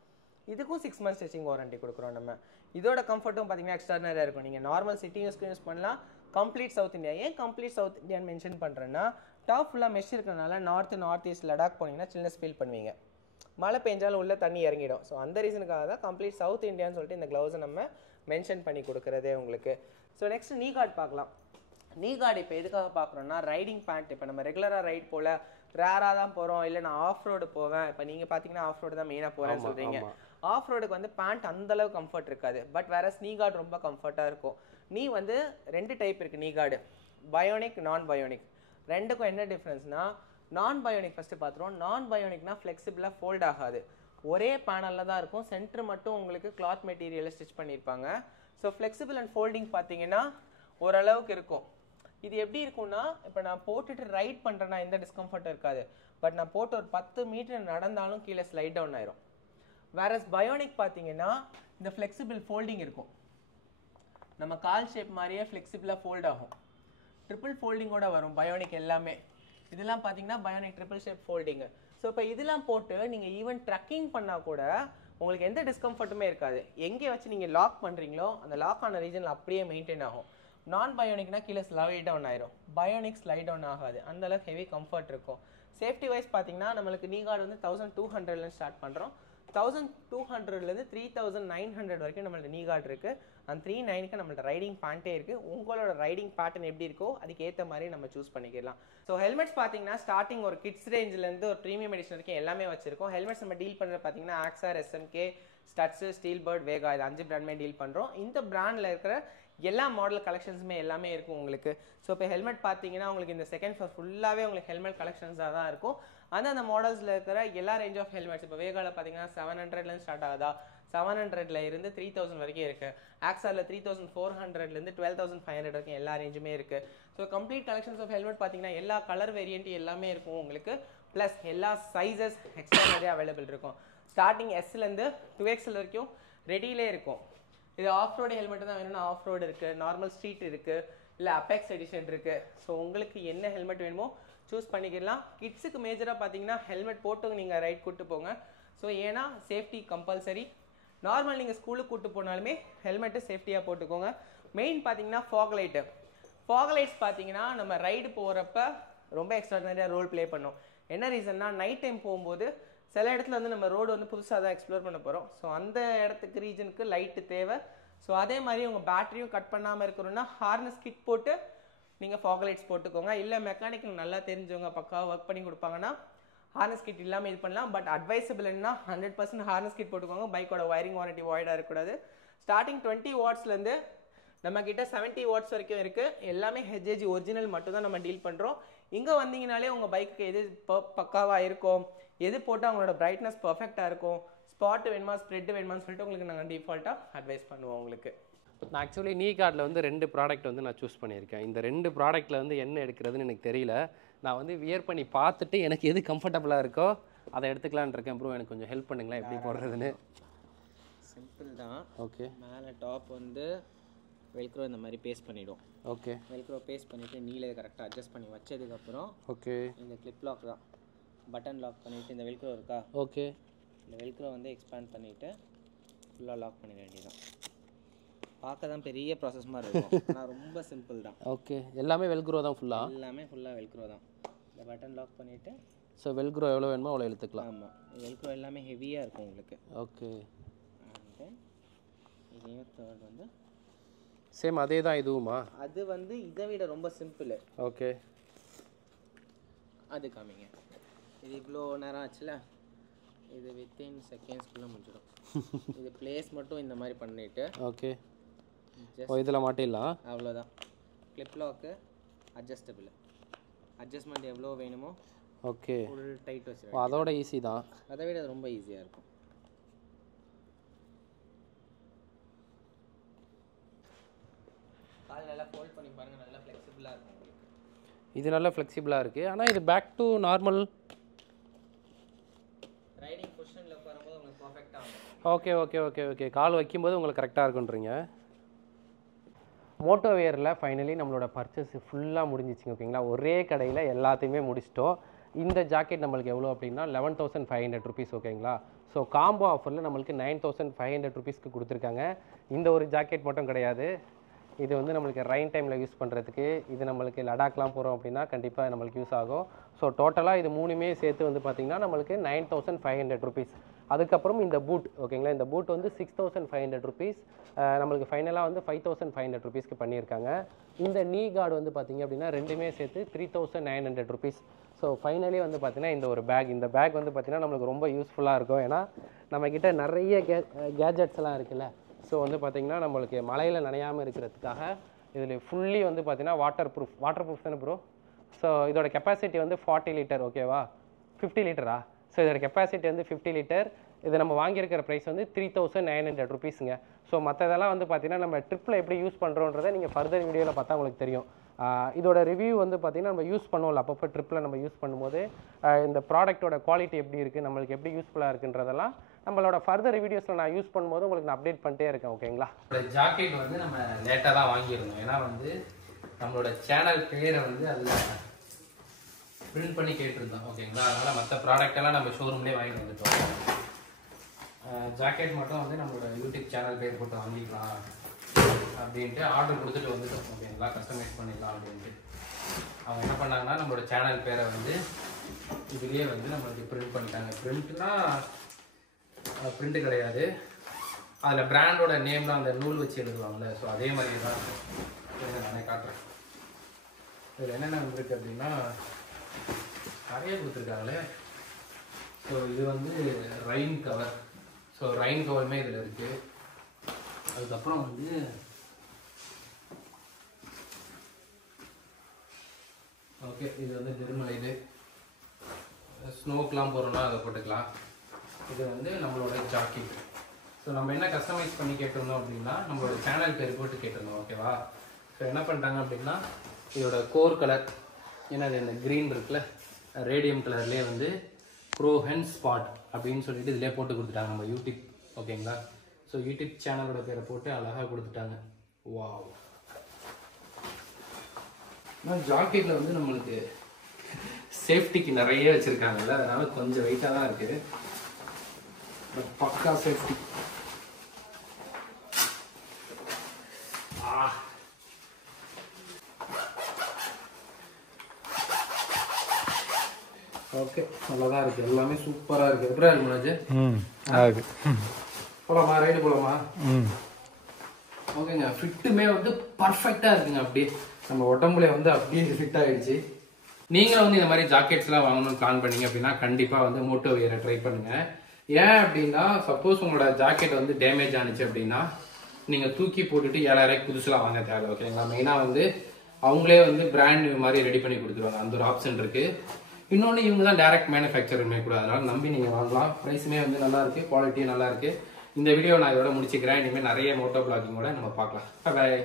இதுக்கும் 6 months ஸ்டிச்சிங் வாரண்டி கொடுக்குறோம் நம்ம. இதோட கம்ஃபர்ட்டும் பார்த்தீங்கன்னா எக்ஸ்ட்ரானரியாக இருக்கும். நீங்கள் நார்மல் சிட்டி யூஸ் பண்ணலாம், கம்ப்ளீட் சவுத் இந்தியா. ஏன் கம்ப்ளீட் சவுத் இந்தியான்னு மென்ஷன் பண்ணுறேன்னா டாப் ஃபுல்லாக மெஷ் இருக்கிறனால நார்த் ஈஸ்ட் லடாக் போனீங்கன்னா சில்னஸ் ஃபீல் பண்ணுவீங்க, மழை பெஞ்சாலும் உள்ள தண்ணி இறங்கிடும். ஸோ அந்த ரீசனுக்காக தான் கம்ப்ளீட் சவுத் இந்தியான்னு சொல்லிட்டு இந்த க்ளவுஸை நம்ம மென்ஷன் பண்ணி கொடுக்குறதே உங்களுக்கு. ஸோ நெக்ஸ்ட் நீ கார்டு பார்க்கலாம். நீ கார்டு இப்போ எதுக்காக பார்க்குறோன்னா ரைடிங் பேண்ட். இப்போ நம்ம ரெகுலராக ரைட் போல் ரேராக தான் போகிறோம், இல்லை நான் ஆஃப் ரோடு போவேன். இப்போ நீங்கள் பார்த்தீங்கன்னா ஆஃப் ரோடு தான் மெயினாக போகிறேன்னு சொல்கிறீங்க. ஆஃப் ரோடுக்கு வந்து பேண்ட் அந்தளவு கம்ஃபர்ட் இருக்காது. பட் வேற நீ கார்டு ரொம்ப கம்ஃபர்ட்டாக இருக்கும். நீ வந்து 2 டைப் இருக்குது நீ கார்டு, பயோனிக் நான் பயோனிக். ரெண்டுக்கும் என்ன டிஃப்ரென்ஸ்னா நான் பயோனிக் ஃபஸ்ட்டு பார்த்துருவோம். நான் பயோனிக்னா ஃப்ளெக்சிபிளாக ஃபோல்ட் ஆகாது, ஒரே பேனலில் தான் இருக்கும், சென்டர் மட்டும் உங்களுக்கு கிளாத் மெட்டீரியலில் ஸ்டிச் பண்ணியிருப்பாங்க. ஸோ ஃப்ளெக்சிபிள் அண்ட் ஃபோல்டிங் பார்த்தீங்கன்னா ஓரளவுக்கு இருக்கும். இது எப்படி இருக்கும்னா இப்போ நான் போட்டுட்டு ரைட் பண்ணுறேன்னா எந்த டிஸ்கம்ஃபர்ட்டும் இருக்காது. பட் நான் போட்டு ஒரு 10 மீட்டர் நடந்தாலும் கீழே ஸ்லைட் டவுன் ஆயிரும். வேறஸ் பயோனிக் பார்த்தீங்கன்னா இந்த ஃப்ளெக்சிபிள் ஃபோல்டிங் இருக்கும், நம்ம கால் ஷேப் மாதிரியே ஃப்ளெக்சிபிளாக ஃபோல்ட் ஆகும், ட்ரிபிள் ஃபோல்டிங்கோட வரும் பயோனிக் எல்லாமே. இதெல்லாம் பார்த்தீங்கன்னா bionic triple shape folding. So இப்போ இதெல்லாம் போட்டு நீங்கள் ஈவன் ட்ரக்கிங் பண்ணால் கூட உங்களுக்கு எந்த டிஸ்கம்ஃபர்ட்டுமே இருக்காது. எங்கே வச்சு நீங்கள் லாக் பண்ணுறீங்களோ அந்த லாக் ஆன ரீஜனில் அப்படியே மெயின்டைன் ஆகும். நான் பயோனிக்னா கீழே ஸ்லைட் டவுன் ஆயிரும், பயோனிக் ஸ்லைட் டவுன் ஆகாது, அந்தளவுக்கு ஹெவி கம்ஃபர்ட் இருக்கும். சேஃப்டி வைஸ் பார்த்தீங்கன்னா நம்மளுக்கு நீ கார்டு வந்து 1200 ஸ்டார்ட் பண்ணுறோம். 1200 3900 வரைக்கும் நம்மளோட நீ கார்டு இருக்குது. அந்த 3900 நம்மளோட ரைடிங் பேண்ட்டே இருக்குது. உங்களோட ரைடிங் பேட்டர்ன் எப்படி இருக்கோ அதுக்கு ஏற்ற மாதிரி நம்ம சூஸ் பண்ணிக்கலாம். ஸோ ஹெல்மெட்ஸ் பார்த்தீங்கன்னா ஸ்டார்டிங் ஒரு கிட்ஸ் ரேஞ்சிலேருந்து ஒரு ப்ரீமியம் எடிஷன் வரைக்கும் எல்லாமே வச்சிருக்கோம். ஹெல்மெட்ஸ் நம்ம டீல் பண்ணுறது பார்த்தீங்கன்னா ஆக்ஸார், எஸ்எம்கே, ஸ்டட்ஸு, ஸ்டீல் பேர்ட், வேகா, இது 5 பிராண்டுமே டீல் பண்ணுறோம். இந்த பிராண்டில் இருக்கிற எல்லா மாடல் கலெக்ஷன்ஸுமே எல்லாமே இருக்கும் உங்களுக்கு. ஸோ இப்போ ஹெல்மெட் பார்த்தீங்கன்னா உங்களுக்கு இந்த செகண்ட் ஃப்ளோர் ஃபுல்லாகவே உங்களுக்கு ஹெல்மெட் கலெக்ஷன்ஸாக தான் இருக்கும். அந்த மாடல்ஸில் இருக்கிற எல்லா ரேஞ்ச் ஆஃப் ஹெல்மெட்ஸ் இப்போ வேகாவில் பார்த்தீங்கன்னா 700லேருந்து ஸ்டார்ட் ஆகுதா, 700ல இருந்து 3000 வரைக்கும் இருக்குது. ஆக்ஸாரில் 3400லேருந்து 12500 வரைக்கும் எல்லா ரேஞ்சுமே இருக்குது. So complete collections of helmet பார்த்தீங்கன்னா எல்லா கலர் வேரியன்ட் எல்லாமே இருக்கும் உங்களுக்கு. ப்ளஸ் எல்லா சைஸஸ் எக்ஸ்ட்ரா நிறைய அவைலபிள் இருக்கும். ஸ்டார்டிங் எஸ்லேருந்து 2XL வரைக்கும் ரெடியிலே இருக்கும். இது ஆஃப் ரோடு ஹெல்மெட் தான் வேணும்னா ஆஃப் ரோடு இருக்குது, நார்மல் ஸ்ட்ரீட் இருக்குது, இல்லை அபெக்ஸ் எடிஷன் இருக்குது. ஸோ உங்களுக்கு என்ன ஹெல்மெட் வேணுமோ சூஸ் பண்ணிக்கலாம். கிட்ஸுக்கு மேஜராக பார்த்தீங்கன்னா ஹெல்மெட் போட்டு நீங்கள் ரைட் கூப்பிட்டு போங்க. ஸோ ஏன்னா சேஃப்டி கம்பல்சரி. நார்மல் நீங்கள் ஸ்கூலுக்கு கூப்பிட்டு போனாலுமே ஹெல்மெட்டு சேஃப்டியாக போட்டுக்கோங்க. மெயின் பார்த்தீங்கன்னா ஃபாக் லைட்டு. ஃபாக் லைட்ஸ் பார்த்தீங்கன்னா நம்ம ரைடு போகிறப்ப ரொம்ப எக்ஸ்ட்ராடனரியாக ரோல் ப்ளே பண்ணோம். என்ன ரீசன்னா நைட் டைம் போகும்போது சில இடத்துல வந்து நம்ம ரோடு வந்து புதுசாக தான் எக்ஸ்ப்ளோர் பண்ண போகிறோம். ஸோ அந்த இடத்துக்கு ரீஜனுக்கு லைட்டு தேவை. ஸோ அதே மாதிரி உங்கள் பேட்டரியும் கட் பண்ணாமல் இருக்கணும்னா ஹார்னஸ் கிட் போட்டு நீங்கள் ஃபாக் லைட்ஸ் போட்டுக்கோங்க. இல்லை மெக்கானிக்கல் நல்லா தெரிஞ்சவங்க பக்காவாக ஒர்க் பண்ணி கொடுப்பாங்கன்னா ஹார்னஸ் கிட் இல்லாமல் இது பண்ணலாம். பட் அட்வைசபிள் என்ன 100% ஹார்னஸ் கிட் போட்டுக்கோங்க. பைக்கோட ஒயரிங் வாரண்டி வாய்டாக இருக்கக்கூடாது. ஸ்டார்டிங் 20 வாட்ஸ்லேருந்து நம்ம கிட்ட 70 வாட்ஸ் வரைக்கும் இருக்குது. எல்லாமே ஹெச்ஏஜி ஒரிஜினல் மட்டும் தான் நம்ம டீல் பண்ணுறோம். இங்கே வந்தீங்கனாலே உங்கள் பைக்கு எது பக்காவாக இருக்கும், எது போட்டால் அவங்களோட பிரைட்னஸ் பர்ஃபெக்டாக இருக்கும், ஸ்பாட் வேணுமா ஸ்ப்ரெட் வேணுமான்னு சொல்லிட்டு உங்களுக்கு நாங்கள் டிஃபால்ட்டாக அட்வைஸ் பண்ணுவோம் உங்களுக்கு. நான் ஆக்சுவலி நீ கார்டில் வந்து 2 ப்ராடக்ட் வந்து நான் சூஸ் பண்ணியிருக்கேன். இந்த 2 ப்ராடக்ட்டில் வந்து என்ன எடுக்கிறதுன்னு எனக்கு தெரியல. நான் வந்து வியர் பண்ணி பார்த்துட்டு எனக்கு எது கம்ஃபர்டபுளாக இருக்கோ அதை எடுத்துக்கலான்னு இருக்கேன். ப்ரோ எனக்கு கொஞ்சம் ஹெல்ப் பண்ணுங்களேன் எப்படி போடுறதுன்னு. சிம்பிள் தான். ஓகே. மேலே டாப் வந்து வெல்க்ரோ இந்த மாதிரி பேஸ்ட் பண்ணிவிடும். ஓகே. வெல்க்ரோ பேஸ்ட் பண்ணிவிட்டு நீல கரெக்டாக அட்ஜஸ்ட் பண்ணி வச்சதுக்கப்புறம் ஓகே இந்த கிளிப் லாக் தான், பட்டன் லாக் பண்ணிவிட்டு இந்த வெல்க்ரோ இருக்கா, ஓகே, இந்த வெல்க்ரோ வந்து எக்ஸ்பேண்ட் பண்ணிவிட்டு ஃபுல்லாக லாக் பண்ணிட வேண்டியதான். பார்க்க தான் பெரிய ப்ராசஸ் மாதிரி இருக்கும், ஆனால் ரொம்ப சிம்பிள் தான். ஓகே. எல்லாமே வெல்க்ரோ தான் ஃபுல்லாக? எல்லாமே ஃபுல்லாக வெல்க்ரோ தான். இந்த பட்டன் லாக் பண்ணிவிட்டு ஸோ வெல்க்ரோ எவ்வளோ வேணுமோ அவ்வளோ இழுத்துக்கலாம். ஆமாம், வெல்க்ரோ எல்லாமே ஹெவியாக இருக்கும் உங்களுக்கு. ஓகே. அண்டு இதையும் தேர்ட் வந்து சேம் அதே தான் இதுவுமா? அது வந்து இதை விட ரொம்ப சிம்பிள். ஓகே. அது காமிங்க. இது இவ்வளோ நேரம் ஆச்சுல, இது வித்தின் செகண்ட்ஸ்குள்ளே முடிஞ்சிடும். இது பிளேஸ் மட்டும் இந்த மாதிரி பண்ணிவிட்டு ஓகே. ஓ இதில் மாட்டிடலாம். அவ்வளோதான். கிளிப் லாக்கு அட்ஜஸ்டபிள், அட்ஜஸ்ட்மெண்ட் எவ்வளோ வேணுமோ. ஓகே. ஃபுல் டைட் வச்சு அதோட ஈஸி தான். அதை விட ரொம்ப ஈஸியாக இருக்கும். கால் நல்லா ஃபோல்ட் பண்ணி பாருங்கள், நல்லா ஃப்ளெக்சிபிளாக இருக்கும் உங்களுக்கு. இது நல்லா ஃப்ளெக்சிபிளாக இருக்குது. ஆனால் இது பேக் டு நார்மல் ரைடிங் பொசிஷனில் உட்காரும்போது உங்களுக்கு பர்ஃபெக்டாக இருக்கும். Okay okay okay okay. கால் வைக்கும்போது உங்களுக்கு கரெக்டாக இருக்குன்றீங்க. மோட்டோவேரில் ஃபைனலி நம்மளோட பர்ச்சேஸ் ஃபுல்லாக முடிஞ்சிச்சிங்க. ஓகேங்களா, ஒரே கடையில் எல்லாத்தையுமே முடிச்சிட்டோம். இந்த ஜாக்கெட் நம்மளுக்கு எவ்வளோ அப்படின்னா 11,500 ருபீஸ். ஓகேங்களா, ஸோ காம்போ ஆஃபரில் நம்மளுக்கு 9,500 ருபீஸ்க்கு கொடுத்துருக்காங்க. இந்த ஒரு ஜாக்கெட் மட்டும் கிடையாது, இது வந்து நம்மளுக்கு ரைன் டைமில் யூஸ் பண்ணுறதுக்கு, இது நம்மளுக்கு லடாக்லாம் போகிறோம் அப்படின்னா கண்டிப்பாக நம்மளுக்கு யூஸ் ஆகும். ஸோ டோட்டலாக இது மூணுமே சேர்த்து வந்து பார்த்திங்கன்னா நம்மளுக்கு 9,500 ருபீஸ். அதுக்கப்புறம் இந்த பூட், ஓகேங்களா, இந்த பூட் வந்து 6,500 ருபீஸ். நம்மளுக்கு ஃபைனலாக வந்து 5,500 ருபீஸ்க்கு பண்ணியிருக்காங்க. இந்த நீ கார்டு வந்து பார்த்திங்க அப்படின்னா ரெண்டுமே சேர்த்து 3,900 ருபீஸ். ஸோ ஃபைனலி வந்து பார்த்திங்கன்னா இந்த ஒரு பேக், இந்த பேக் வந்து பார்த்திங்கன்னா நம்மளுக்கு ரொம்ப யூஸ்ஃபுல்லாக இருக்கும். ஏன்னா நம்மக்கிட்ட நிறைய கேஜெட்ஸ் எல்லாம் இருக்குல்ல. ஸோ வந்து பார்த்திங்கன்னா நம்மளுக்கு மழையில் நனையாமல் இருக்கிறதுக்காக இதில் ஃபுல்லி வந்து பார்த்திங்கன்னா வாட்டர் ப்ரூஃப் தானே ப்ரோ. ஸோ இதோட கெப்பாசிட்டி வந்து 40 லிட்டர். ஓகேவா, 50 லிட்டரா? ஸோ இதோட கெப்பாசிட்டி வந்து 50 லிட்டர். இது நம்ம வாங்கியிருக்கிற ப்ரைஸ் வந்து 3,900 ருபீஸுங்க. ஸோ மற்றதெல்லாம் வந்து பார்த்திங்கன்னா நம்ம ட்ரிப்பில் எப்படி யூஸ் பண்ணுறோன்றதை நீங்கள் ஃபர்தர் வீடியோவில் பார்த்தா உங்களுக்கு தெரியும். இதோட ரிவ்யூ வந்து பார்த்திங்கன்னா நம்ம யூஸ் பண்ணுவோம்ல, அப்பப்போ ட்ரிப்பில் நம்ம யூஸ் பண்ணும்போது இந்த ப்ராடக்ட்டோட குவாலிட்டி எப்படி இருக்குது, நம்மளுக்கு எப்படி யூஸ்ஃபுல்லாக இருக்குன்றதெல்லாம் நம்மளோட ஃபர்தர் வீடியோஸில் நான் யூஸ் பண்ணும்போது உங்களுக்கு நான் அப்டேட் பண்ணிட்டே இருக்கேன். ஓகேங்களா, ஜாக்கெட் வந்து நம்ம லேட்டாக தான் வாங்கியிருந்தோம். ஏன்னா வந்து நம்மளோட சேனல் பேரை வந்து அதில் பிரிண்ட் பண்ணி கேட்டிருந்தோம். ஓகேங்களா, அதனால் மற்ற ப்ராடக்டெல்லாம் நம்ம ஷோரூம்லேயே வாங்கிட்டு வந்துட்டோம். ஜாக்கெட் மட்டும் வந்து நம்மளோட யூடியூப் சேனல் பேர் போட்டு வாங்கிக்கலாம் அப்படின்ட்டு ஆர்டர் கொடுத்துட்டு வந்துட்டோம். ஓகேங்களா, கஸ்டமைஸ் பண்ணிக்கலாம் அப்படின்ட்டு. அவங்க என்ன பண்ணாங்கன்னா நம்மளோட சேனல் பேரை வந்து இதுலேயே வந்து நம்மளுக்கு பிரிண்ட் பண்ணிட்டாங்க. பிரிண்ட்டு கிடையாது, அதில் பிராண்டோட நேம்லாம் அந்த நூல் வச்சு எழுதுவாங்கள்ல, ஸோ அதே மாதிரி தான் நானே காட்டுறேன். இதில் என்னென்ன வந்துருக்கு அப்படின்னா நிறைய கொடுத்துருக்காங்களே. ஸோ இது வந்து ரைன் கவர், ஸோ ரைன் கவருமே இதில் இருக்குது. அதுக்கப்புறம் வந்து ஓகே, இது வந்து நிர்மலை, இது ஸ்னோக்கெலாம் போகிறோம்னா அதை போட்டுக்கலாம். இது வந்து நம்மளோட ஜாக்கெட். ஸோ நம்ம என்ன கஸ்டமைஸ் பண்ணி கேட்டிருந்தோம் அப்படின்னா நம்மளோட சேனல் பேர் போட்டு கேட்டிருந்தோம். ஓகேவா, ஸோ என்ன பண்ணிட்டாங்க அப்படின்னா இதோட கோர் கலர் என்னது இந்த க்ரீன் இருக்குல்ல, ரேடியம் கலர்லேயே வந்து ப்ரோஹென் ஸ்பாட் அப்படின்னு சொல்லிட்டு இதிலே போட்டு கொடுத்துட்டாங்க நம்ம யூடியூப். ஓகேங்களா, ஸோ யூடியூப் சேனலோட பேரை போட்டு அழகாக கொடுத்துட்டாங்க. வாவ், ஜாக்கெட்டில் வந்து நம்மளுக்கு சேஃப்டிக்கு நிறைய வச்சுருக்காங்கல்ல, அதனால கொஞ்சம் வெயிட்டாக தான் இருக்குது. பட் பக்கா சேஃப்டி. ஓகே, நல்லாதான் இருக்குது, எல்லாமே சூப்பராக இருக்குது. எப்படா இருக்கு மனோஜ்? போலாமா, ரைடு போலாமா? ஓகேங்க, ஃபிட்டுமே வந்து பர்ஃபெக்டாக இருக்குங்க. அப்படியே நம்ம உடம்புல வந்து அப்படியே ஃபிட் ஆகிடுச்சு. நீங்களும் வந்து இந்த மாதிரி ஜாக்கெட்ஸ்லாம் வாங்கணும்னு பிளான் பண்ணீங்க அப்படின்னா கண்டிப்பாக வந்து மோட்டோ வியரை ட்ரை பண்ணுங்க. ஏன் அப்படின்னா சப்போஸ் உங்களோட ஜாக்கெட் வந்து டேமேஜ் ஆனிச்சு அப்படின்னா நீங்கள் தூக்கி போட்டுட்டு 7000 புதுசுலாம் வாங்க தேவை. ஓகேங்களா? மெயினாக வந்து அவங்களே வந்து பிராண்ட் நியூ மாதிரி ரெடி பண்ணி கொடுத்துருவாங்க. அந்த ஒரு ஆப்ஷன் இருக்கு. இன்னொன்று இவங்க தான் டைரக்ட் மேனுஃபேக்சருமே கூட, அதனால நம்பி நீங்கள் வாங்கலாம். ப்ரைஸுமே வந்து நல்லா இருக்கு, குவாலிட்டியும் நல்லா இருக்கு. இந்த வீடியோ நான் இதோட முடிச்சுக்கிறேன். இனிமேல் நிறைய மோட்டோ பிளாகிங்கோட நம்ம பார்க்கலாம். பாய்.